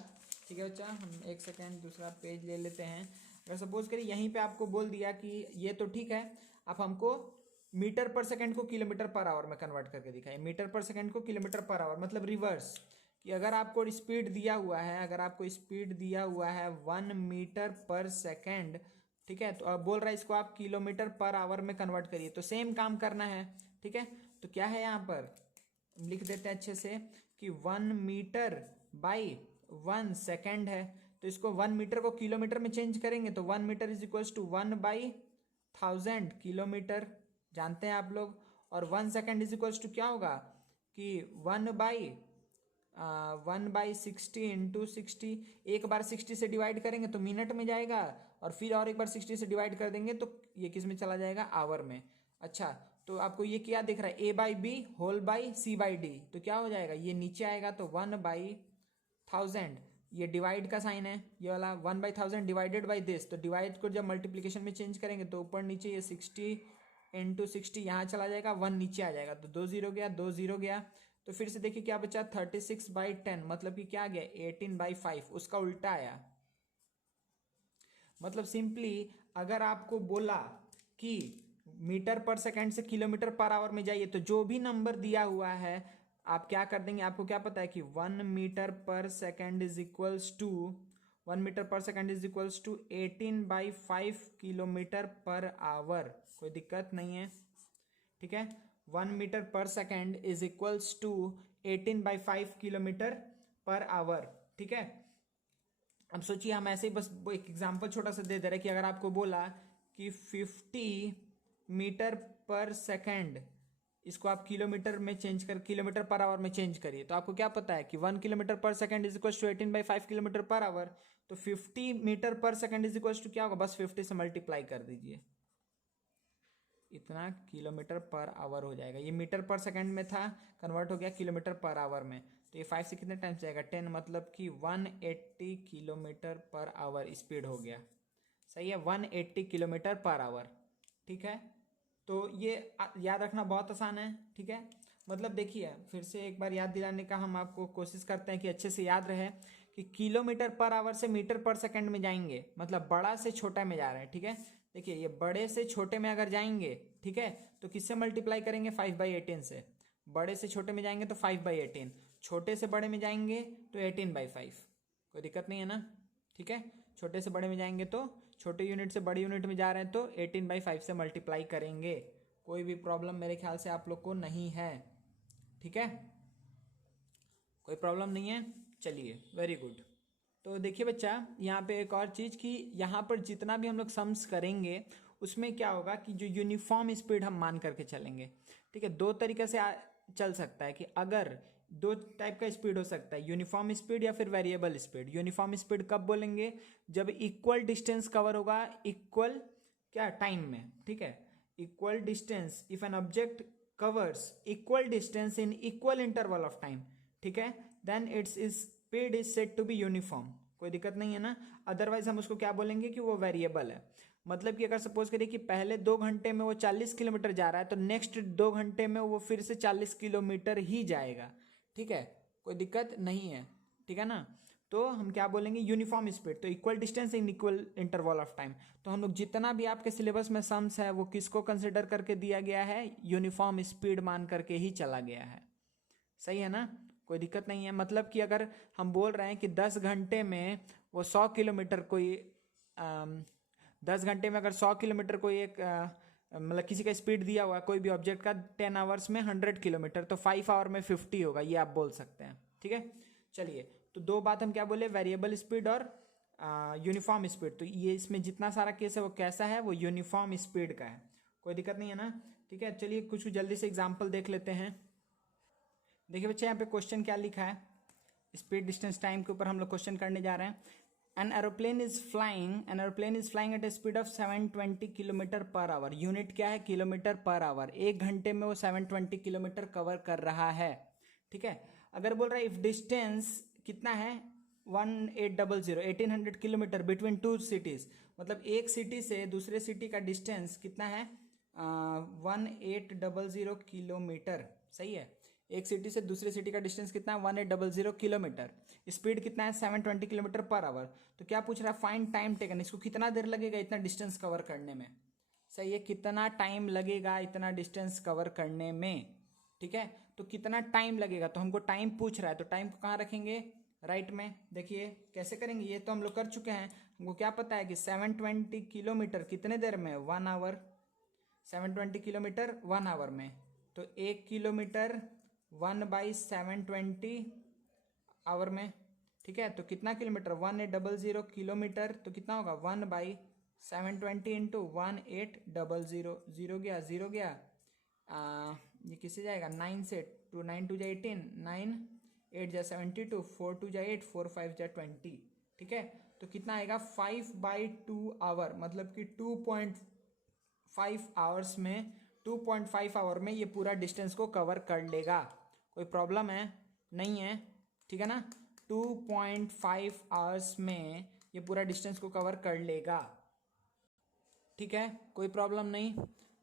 ठीक है बच्चा, हम एक सेकेंड दूसरा पेज ले लेते हैं। अगर सपोज करिए यहीं पे आपको बोल दिया कि ये तो ठीक है, आप हमको मीटर पर सेकंड को किलोमीटर पर आवर में कन्वर्ट करके दिखाइए, मीटर पर सेकंड को किलोमीटर पर आवर, मतलब रिवर्स, कि अगर आपको स्पीड दिया हुआ है, अगर आपको स्पीड दिया हुआ है 1 मीटर पर सेकंड, ठीक है, तो अब बोल रहा है इसको आप किलोमीटर पर आवर में कन्वर्ट करिए, तो सेम काम करना है, ठीक है। तो क्या है यहाँ पर लिख देते हैं अच्छे से कि 1 मीटर बाई 1 सेकेंड है, तो इसको 1 मीटर को किलोमीटर में चेंज करेंगे तो 1 metre is equals to 1/1000 kilometre, जानते हैं आप लोग। और 1 सेकेंड इज इक्वल्स टू क्या होगा कि 1/60 इंटू 60, एक बार 60 से डिवाइड करेंगे तो मिनट में जाएगा, और एक बार 60 से डिवाइड कर देंगे तो ये किस में चला जाएगा, आवर में। अच्छा, तो आपको ये क्या दिख रहा है, A/B होल बाई C/D, तो क्या हो जाएगा, ये नीचे आएगा तो 1/1000, ये डिवाइड का साइन है, ये वाला 1/1000 डिवाइडेड बाई दिस, तो डिवाइड को जब मल्टीप्लीकेशन में चेंज करेंगे तो ऊपर नीचे ये 60 इंटू 60 यहाँ चला जाएगा, 1 नीचे आ जाएगा, तो 2 0 गया, 2 0 गया। तो फिर से देखिए क्या बचा, 36/10, मतलब कि क्या आ गया 18/5, उसका उल्टा आया। मतलब सिंपली अगर आपको बोला कि मीटर पर सेकंड से किलोमीटर पर आवर में जाइए, तो जो भी नंबर दिया हुआ है आप क्या कर देंगे, आपको क्या पता है कि 1 metre per second is equals to 1 metre per second is equals to 18/5 kilometre per hour. कोई दिक्कत नहीं है, ठीक है। 1 metre per second is equals to 18/5 kilometre per hour, ठीक है। अब सोचिए हम ऐसे ही बस एक एग्जांपल छोटा सा दे दे रहे कि अगर आपको बोला कि 50 मीटर पर सेकंड, इसको आप किलोमीटर में चेंज कर किलोमीटर पर आवर में चेंज करिए, तो आपको क्या पता है कि 1 kilometre per second is equal to 18/5 kilometre per hour. तो 50 metre per second is equal to क्या होगा, बस 50 से मल्टीप्लाई कर दीजिए, इतना किलोमीटर पर आवर हो जाएगा। ये मीटर पर सेकंड में था, कन्वर्ट हो गया किलोमीटर पर आवर में, तो ये 5 से कितने टाइम्स जाएगा, 10, मतलब कि 180 किलोमीटर पर आवर स्पीड हो गया। सही है, 180 किलोमीटर पर आवर, ठीक है। तो ये याद रखना बहुत आसान है, ठीक है। मतलब देखिए फिर से एक बार याद दिलाने का हम आपको कोशिश करते हैं कि अच्छे से याद रहे कि किलोमीटर पर आवर से मीटर पर सेकंड में जाएंगे, मतलब बड़ा से छोटा में जा रहे हैं, ठीक है। देखिए ये बड़े से छोटे में अगर जाएंगे ठीक है। तो किससे मल्टीप्लाई करेंगे? 5/18 से। बड़े से छोटे में जाएंगे तो 5/18, छोटे से बड़े में जाएंगे तो 18/5। कोई दिक्कत नहीं है ना, ठीक है। छोटे से बड़े में जाएंगे तो छोटे यूनिट से बड़े यूनिट में जा रहे हैं तो 18/5 से मल्टीप्लाई करेंगे। कोई भी प्रॉब्लम मेरे ख्याल से आप लोग को नहीं है, ठीक है, कोई प्रॉब्लम नहीं है। चलिए, वेरी गुड। तो देखिए बच्चा, यहाँ पे एक और चीज़ कि यहाँ पर जितना भी हम लोग सम्स करेंगे उसमें क्या होगा कि जो यूनिफॉर्म स्पीड हम मान करके चलेंगे, ठीक है। दो तरीके से चल सकता है कि अगर दो टाइप का स्पीड हो सकता है, यूनिफॉर्म स्पीड या फिर वेरिएबल स्पीड। यूनिफॉर्म स्पीड कब बोलेंगे? जब इक्वल डिस्टेंस कवर होगा इक्वल क्या टाइम में, ठीक है। Equal distance, if an object covers equal distance in equal interval of time, ठीक है, then its speed is said to be uniform. कोई दिक्कत नहीं है ना। अदरवाइज हम उसको क्या बोलेंगे कि वो वेरिएबल है। मतलब कि अगर सपोज करिए कि पहले 2 घंटे में वो 40 किलोमीटर जा रहा है तो नेक्स्ट 2 घंटे में वो फिर से 40 किलोमीटर ही जाएगा, ठीक है, कोई दिक्कत नहीं है, ठीक है ना। तो हम क्या बोलेंगे? Uniform speed. तो equal distance in equal interval of time. तो हम लोग जितना भी आपके सिलेबस में सम्स है वो किसको कंसिडर करके दिया गया है? यूनिफॉर्म स्पीड मान करके ही चला गया है, सही है ना, कोई दिक्कत नहीं है। मतलब कि अगर हम बोल रहे हैं कि 10 घंटे में वो 100 किलोमीटर कोई 10 घंटे में अगर 100 किलोमीटर कोई एक मतलब किसी का स्पीड दिया हुआ है कोई भी ऑब्जेक्ट का 10 आवर्स में 100 किलोमीटर, तो 5 आवर में 50 होगा, ये आप बोल सकते हैं, ठीक है। चलिए, तो दो बात हम क्या बोले? वेरिएबल स्पीड और यूनिफॉर्म स्पीड। तो ये इसमें जितना सारा केस है वो कैसा है? वो यूनिफॉर्म स्पीड का है, कोई दिक्कत नहीं है ना, ठीक है। चलिए कुछ जल्दी से एग्जाम्पल देख लेते हैं। देखिए बच्चे, यहाँ पे क्वेश्चन क्या लिखा है? स्पीड डिस्टेंस टाइम के ऊपर हम लोग क्वेश्चन करने जा रहे हैं। An aeroplane is flying eight a speed of 720 kilometre per our. Unit क्या है? Kilometre per our. 1 घंटे में वो 720 किलोमीटर कवर कर रहा है, ठीक है। अगर बोल रहा है इफ डिस्टेंस कितना है? 1800 किलोमीटर बिटवीन 2 सिटीज। मतलब एक सिटी से दूसरे सिटी का डिस्टेंस कितना है? 1800 किलोमीटर, सही है। एक सिटी से दूसरे सिटी का डिस्टेंस कितना है? 1800 किलोमीटर। स्पीड कितना है? 720 किलोमीटर पर आवर। तो क्या पूछ रहा है? Find time taken. इसको कितना देर लगेगा इतना डिस्टेंस कवर करने में, सही है। कितना टाइम लगेगा इतना डिस्टेंस कवर करने में, ठीक है। तो कितना टाइम लगेगा, तो हमको टाइम पूछ रहा है, तो टाइम को कहाँ रखेंगे? राइट में। देखिए कैसे करेंगे, ये तो हम लोग कर चुके हैं। हमको क्या पता है कि 720 किलोमीटर कितने देर में? 1 आवर। 720 किलोमीटर 1 आवर में, तो 1 किलोमीटर 1/720 आवर में, ठीक है। तो कितना किलोमीटर? 1800 किलोमीटर, तो कितना होगा? 1/720 इंटू 1800। जीरो गया, जीरो गया, ये किससे जाएगा? 9 से, 2 9 2 जा 18, 9 8 जा 72, 4 2 जा 8, 4 5 जा 20, ठीक है। तो कितना आएगा? 5/2 आवर। मतलब कि 2.5 आवर्स में 2.5 आवर में ये पूरा डिस्टेंस को कवर कर लेगा। कोई प्रॉब्लम है? नहीं है, ठीक है ना। 2.5 आवर्स में ये पूरा डिस्टेंस को कवर कर लेगा, ठीक है, कोई प्रॉब्लम नहीं।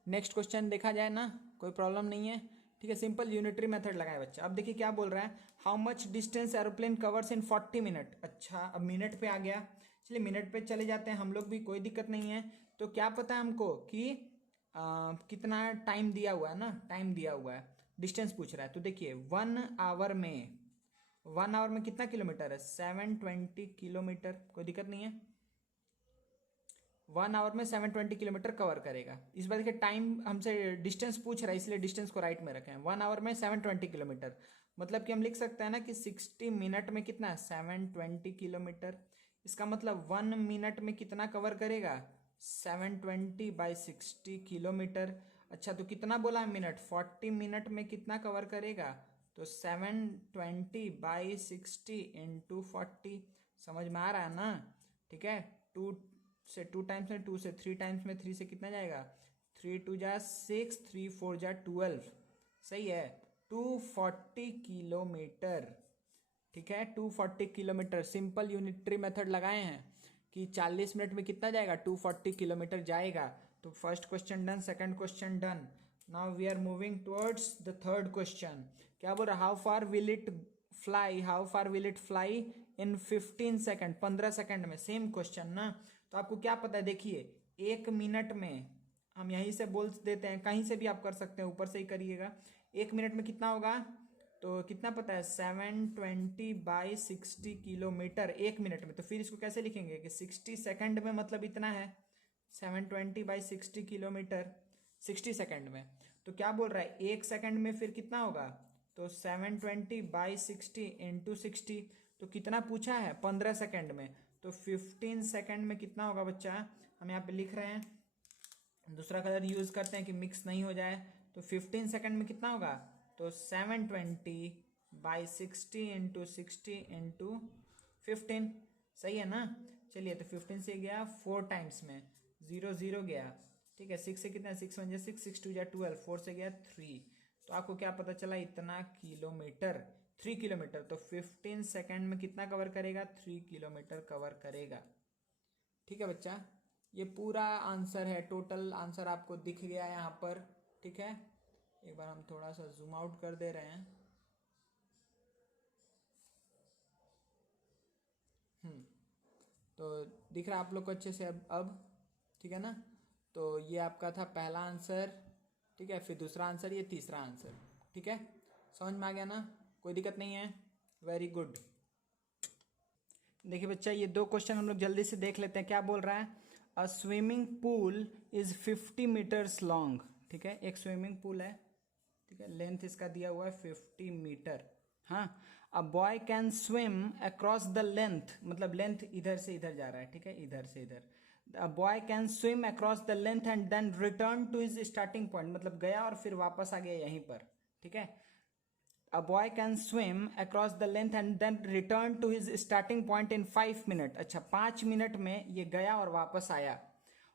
नेक्स्ट क्वेश्चन देखा जाए ना, कोई प्रॉब्लम नहीं है, ठीक है। सिंपल यूनिटरी मेथड लगाए बच्चा। अब देखिए क्या बोल रहा है? How much distance aeroplane covers in 40 minute. अच्छा, अब मिनट पे आ गया। चलिए मिनट पे चले जाते हैं हम लोग भी, कोई दिक्कत नहीं है। तो क्या पता है हमको कि कितना टाइम दिया हुआ है ना, टाइम दिया हुआ है, डिस्टेंस पूछ रहा है। तो देखिए 1 आवर में कितना किलोमीटर है? 720 किलोमीटर। कोई दिक्कत नहीं है, 1 आवर में 720 किलोमीटर कवर करेगा। इस बार देखिए टाइम हमसे डिस्टेंस पूछ रहा है, इसलिए डिस्टेंस को राइट में रखें। 1 आवर में 720 किलोमीटर, मतलब कि हम लिख सकते हैं ना कि 60 मिनट में कितना? 720 किलोमीटर। इसका मतलब 1 मिनट में कितना कवर करेगा? 720/60 किलोमीटर। अच्छा, तो कितना बोला है मिनट? 40 मिनट में कितना कवर करेगा? तो 720/60 इंटू 40। समझ में आ रहा है ना, ठीक है। 2 से 2 टाइम्स में 2 से 3 टाइम्स में 3 से कितना जाएगा? 3 2 जा 6, 3 4 जा 12, सही है। 240 किलोमीटर, ठीक है, 240 किलोमीटर। सिंपल यूनिटरी मेथड लगाए हैं कि 40 मिनट में कितना जाएगा? 240 किलोमीटर जाएगा। तो first question done, second question done. Now we are moving towards the third question. क्या बोल रहा है? How far will it fly in 15 second. 15 second में। सेम क्वेश्चन ना। तो आपको क्या पता है? देखिए 1 मिनट में हम यहीं से बोल देते हैं, कहीं से भी आप कर सकते हैं, ऊपर से ही करिएगा। 1 मिनट में कितना होगा, तो कितना पता है, 720/60 किलोमीटर 1 मिनट में। तो फिर इसको कैसे लिखेंगे कि 60 सेकंड में मतलब इतना है, 720/60 किलोमीटर 60 सेकंड में। तो क्या बोल रहा है, 1 सेकंड में फिर कितना होगा, तो 720/60 इंटू 60। तो कितना पूछा है, 15 सेकंड में। तो 15 सेकंड में कितना होगा बच्चा, हम यहाँ पे लिख रहे हैं, दूसरा कलर यूज करते हैं कि मिक्स नहीं हो जाए। तो 15 सेकंड में कितना होगा, तो 720/60 इंटू 60 इंटू 15, सही है ना। चलिए, तो 15 से गया 4 टाइम्स में, 0 0 गया, ठीक है। 6 से कितना, 6 1 6, 6 2 12, 4 से गया 3। तो आपको क्या पता चला, इतना किलोमीटर, 3 किलोमीटर। तो 15 सेकंड में कितना कवर करेगा, 3 किलोमीटर कवर करेगा। ठीक है बच्चा, ये पूरा आंसर है, टोटल आंसर आपको दिख गया है यहाँ पर, ठीक है। एक बार हम थोड़ा सा जूम आउट कर दे रहे हैं। तो दिख रहा है आप लोग को अच्छे से अब, ठीक है ना। तो ये आपका था पहला आंसर, ठीक है। फिर दूसरा आंसर, ये तीसरा आंसर, ठीक है। समझ में आ गया ना, कोई दिक्कत नहीं है, वेरी गुड। देखिए बच्चा, ये 2 क्वेश्चन हम लोग जल्दी से देख लेते हैं। क्या बोल रहा है, a swimming pool is 50 metres long, ठीक है। एक स्विमिंग पूल है, ठीक है, लेंथ इसका दिया हुआ है 50 मीटर। हाँ, अ boy can swim across the length, मतलब लेंथ इधर से इधर जा रहा है, ठीक है, इधर से इधर। A boy can swim across the length and then return to his starting point, मतलब गया और फिर वापस आ गया यहीं पर, ठीक है। A boy can swim across the length and then return to his starting point in 5 minutes. अच्छा, 5 मिनट में ये गया और वापस आया।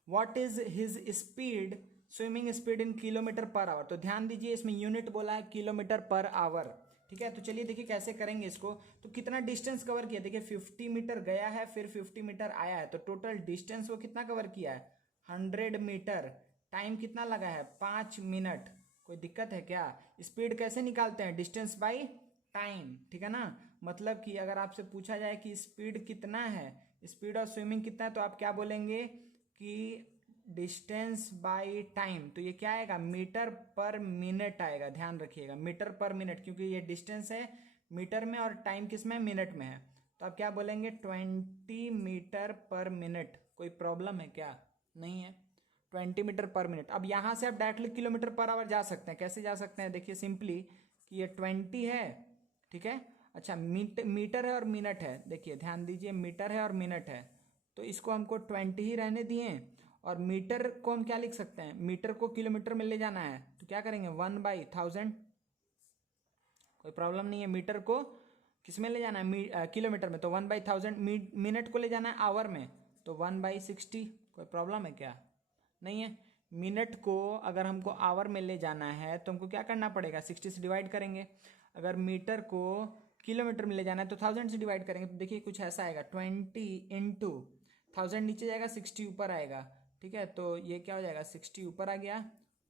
What is his speed, swimming speed in kilometre per hour. तो ध्यान दीजिए, इसमें यूनिट बोला है किलोमीटर पर आवर, ठीक है। तो चलिए देखिए कैसे करेंगे इसको। तो कितना डिस्टेंस कवर किया, देखिए 50 मीटर गया है, फिर 50 मीटर आया है, तो टोटल डिस्टेंस वो कितना कवर किया है, 100 मीटर। टाइम कितना लगा है, 5 मिनट। कोई दिक्कत है क्या, स्पीड कैसे निकालते हैं, डिस्टेंस बाई टाइम, ठीक है ना। मतलब कि अगर आपसे पूछा जाए कि स्पीड कितना है, स्पीड ऑफ स्विमिंग कितना है, तो आप क्या बोलेंगे कि डिस्टेंस बाय टाइम। तो ये क्या आएगा, मीटर पर मिनट आएगा, ध्यान रखिएगा, मीटर पर मिनट, क्योंकि ये डिस्टेंस है मीटर में और टाइम किस में, मिनट में है। तो आप क्या बोलेंगे, 20 मीटर पर मिनट। कोई प्रॉब्लम है क्या, नहीं है, 20 मीटर पर मिनट। अब यहां से आप डायरेक्टली किलोमीटर पर आवर जा सकते हैं, कैसे जा सकते हैं, देखिए सिंपली कि ये 20 है, ठीक है। अच्छा, मीटर है और मिनट है, देखिए ध्यान दीजिए, मीटर है और मिनट है, तो इसको हमको 20 ही रहने दिए। और मीटर को हम क्या लिख सकते हैं, मीटर को किलोमीटर में ले जाना है, तो क्या करेंगे, 1/1000। कोई प्रॉब्लम नहीं है, मीटर को किस में ले जाना है, किलोमीटर में, तो 1/1000। मिनट को ले जाना है आवर में, तो 1/60। कोई प्रॉब्लम है क्या, नहीं है। मिनट को अगर हमको आवर में ले जाना है तो हमको क्या करना पड़ेगा, 60 से डिवाइड करेंगे। अगर मीटर को किलोमीटर में ले जाना है तो 1000 से डिवाइड करेंगे। तो देखिए कुछ ऐसा आएगा, 20 इंटू 1000 नीचे जाएगा, 60 ऊपर आएगा, ठीक है। तो ये क्या हो जाएगा, 60 ऊपर आ गया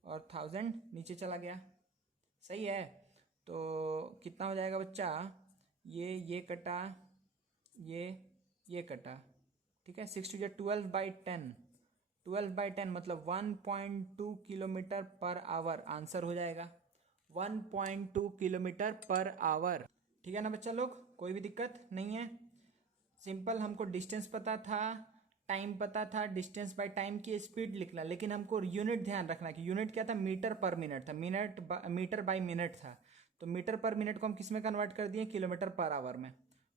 और 1000 नीचे चला गया, सही है। तो कितना हो जाएगा बच्चा, ये कटा, ये कटा, ठीक है। 6 टू 12/10, 12/10 मतलब 1.2 किलोमीटर पर आवर आंसर हो जाएगा, 1.2 किलोमीटर पर आवर, ठीक है ना बच्चा लोग, कोई भी दिक्कत नहीं है। सिंपल, हमको डिस्टेंस पता था, टाइम पता था, डिस्टेंस बाय टाइम की स्पीड लिखना, लेकिन हमको यूनिट ध्यान रखना कि यूनिट क्या था, मीटर पर मिनट था, मीटर बाय मिनट था। तो मीटर पर मिनट को हम किस में कन्वर्ट कर दिए, किलोमीटर पर आवर में।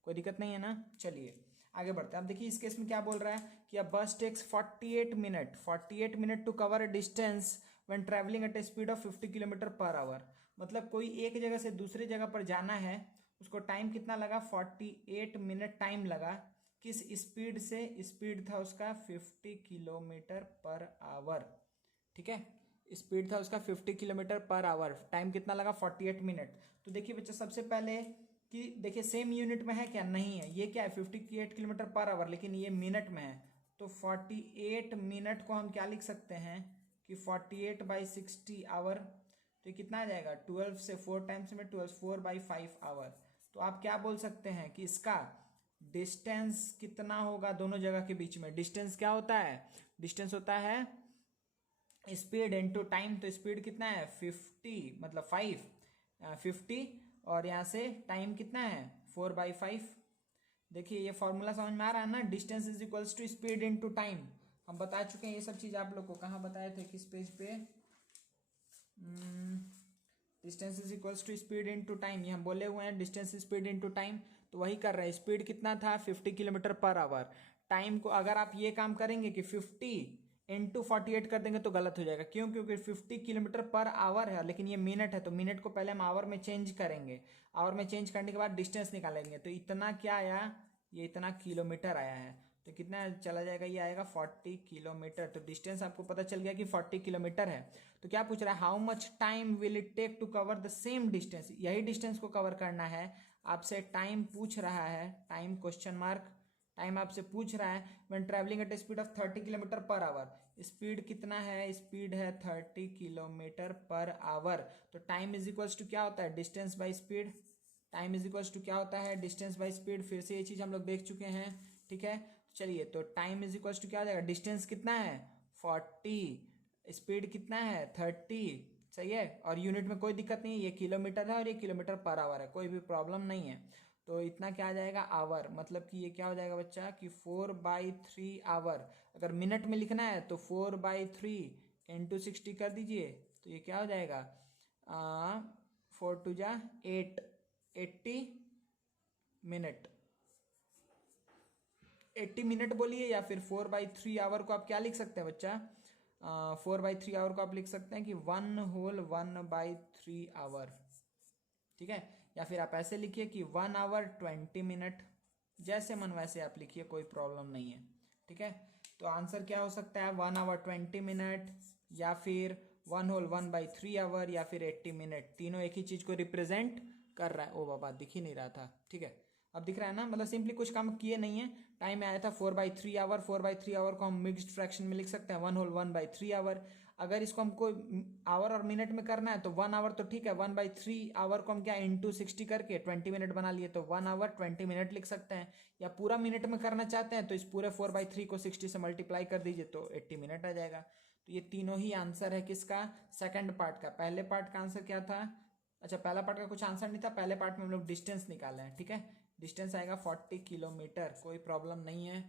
कोई दिक्कत नहीं है ना। चलिए आगे बढ़ते हैं। अब देखिए इस केस में क्या बोल रहा है कि a bus takes 48 minute to cover a distance when travelling at a speed of 50 kilometre per hour. मतलब कोई एक जगह से दूसरी जगह पर जाना है, उसको टाइम कितना लगा, 48 मिनट टाइम लगा। किस स्पीड से, स्पीड था उसका 50 किलोमीटर पर आवर, ठीक है। स्पीड था उसका 50 किलोमीटर पर आवर, टाइम कितना लगा, 48 मिनट। तो देखिए बच्चा, सबसे पहले कि देखिए सेम यूनिट में है क्या, नहीं है, ये क्या है 58 किलोमीटर पर आवर, लेकिन ये मिनट में है। तो 48 मिनट को हम क्या लिख सकते हैं कि 48/60 आवर। तो ये कितना आ जाएगा, 12 से 4 टाइम्स में 12, 4/5 आवर। तो आप क्या बोल सकते हैं कि इसका डिस्टेंस कितना होगा दोनों जगह के बीच में। डिस्टेंस क्या होता है, डिस्टेंस होता है स्पीड इनटू टाइम, तो स्पीड कितना है 50, मतलब 50, और यहाँ से टाइम कितना है 4/5। देखिए ये फॉर्मूला समझ में आ रहा है ना, distance is equals to speed into time. हम बता चुके हैं ये सब चीज़ आप लोग को, कहाँ बताए थे, किस पेज पे, distance is equals to speed into time, ये हम बोले हुए हैं डिस्टेंस स्पीड इनटू टाइम, तो वही कर रहे हैं। स्पीड कितना था 50 किलोमीटर पर आवर। टाइम को अगर आप ये काम करेंगे कि 50 इंटू 48 कर देंगे तो गलत हो जाएगा, क्यों, क्योंकि 50 किलोमीटर पर आवर है, लेकिन ये मिनट है, तो मिनट को पहले हम आवर में चेंज करेंगे, आवर में चेंज करने के बाद डिस्टेंस निकालेंगे, तो इतना क्या आया, ये इतना किलोमीटर आया है, तो कितना चला जाएगा, ये आएगा 40 किलोमीटर। तो डिस्टेंस आपको पता चल गया कि 40 किलोमीटर है। तो क्या पूछ रहा है, how much time will it take to cover the same distance, यही डिस्टेंस को कवर करना है, आपसे टाइम पूछ रहा है, टाइम क्वेश्चन मार्क, टाइम आपसे पूछ रहा है when travelling at speed of 30 kilometre per our. Speed कितना है, स्पीड है 30 किलोमीटर पर आवर। तो टाइम इज इक्वल्स टू क्या होता है, distance by speed. Time is equals to क्या होता है, डिस्टेंस बाय स्पीड। फिर से ये चीज़ हम लोग देख चुके हैं, ठीक है। चलिए, तो टाइम इज इक्वल्स टू क्या हो जाएगा, डिस्टेंस कितना है 40, स्पीड कितना है 30, सही है। और यूनिट में कोई दिक्कत नहीं है, ये किलोमीटर है और ये किलोमीटर पर आवर है, कोई भी प्रॉब्लम नहीं है। तो इतना क्या आ जाएगा आवर, मतलब कि ये क्या हो जाएगा बच्चा कि 4/3 आवर। अगर मिनट में लिखना है तो 4/3 इंटू 60 कर दीजिए, तो ये क्या हो जाएगा 4×2 = 8, 80 मिनट, 80 मिनट बोलिए, या फिर 4/3 आवर को आप क्या लिख सकते हैं बच्चा, 4/3 आवर को आप लिख सकते हैं कि 1/3 आवर, ठीक है। या फिर आप ऐसे लिखिए कि 1 आवर 20 मिनट, जैसे मन वैसे आप लिखिए, कोई प्रॉब्लम नहीं है, ठीक है। तो आंसर क्या हो सकता है 1 आवर 20 मिनट, या फिर 1/3 आवर, या फिर 80 मिनट, तीनों एक ही चीज़ को रिप्रेजेंट कर रहा है। ओ बाबा, दिख ही नहीं रहा था, ठीक है, अब दिख रहा है ना, मतलब सिंपली कुछ काम किए नहीं है। टाइम में आया था 4/3 आवर, 4/3 आवर को हम मिक्स्ड फ्रैक्शन में लिख सकते हैं 1/3 आवर। अगर इसको हमको आवर और मिनट में करना है तो 1 आवर तो ठीक है, 1/3 आवर को हम क्या इंटू 60 करके 20 मिनट बना लिए, तो 1 आवर 20 मिनट लिख सकते हैं। या पूरा मिनट में करना चाहते हैं तो इस पूरे 4/3 को 60 से मल्टीप्लाई कर दीजिए तो 80 मिनट आ जाएगा। तो ये तीनों ही आंसर है किसका, सेकंड पार्ट का। पहले पार्ट का आंसर क्या था, अच्छा पहला पार्ट का कुछ आंसर नहीं था, पहले पार्ट में हम लोग डिस्टेंस निकाले हैं, ठीक है। डिस्टेंस आएगा 40 किलोमीटर, कोई प्रॉब्लम नहीं है,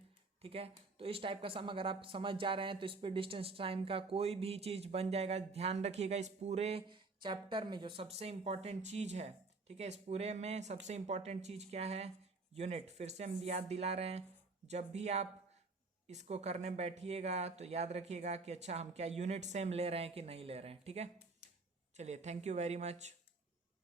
ठीक है। तो इस टाइप का सम अगर आप समझ जा रहे हैं तो स्पीड डिस्टेंस टाइम का कोई भी चीज़ बन जाएगा। ध्यान रखिएगा इस पूरे चैप्टर में जो सबसे इम्पॉर्टेंट चीज़ है, ठीक है, इस पूरे में सबसे इम्पॉर्टेंट चीज़ क्या है, यूनिट। फिर से हम याद दिला रहे हैं, जब भी आप इसको करने बैठिएगा तो याद रखिएगा कि अच्छा हम क्या यूनिट सेम ले रहे हैं कि नहीं ले रहे हैं, ठीक है। चलिए, थैंक यू वेरी मच।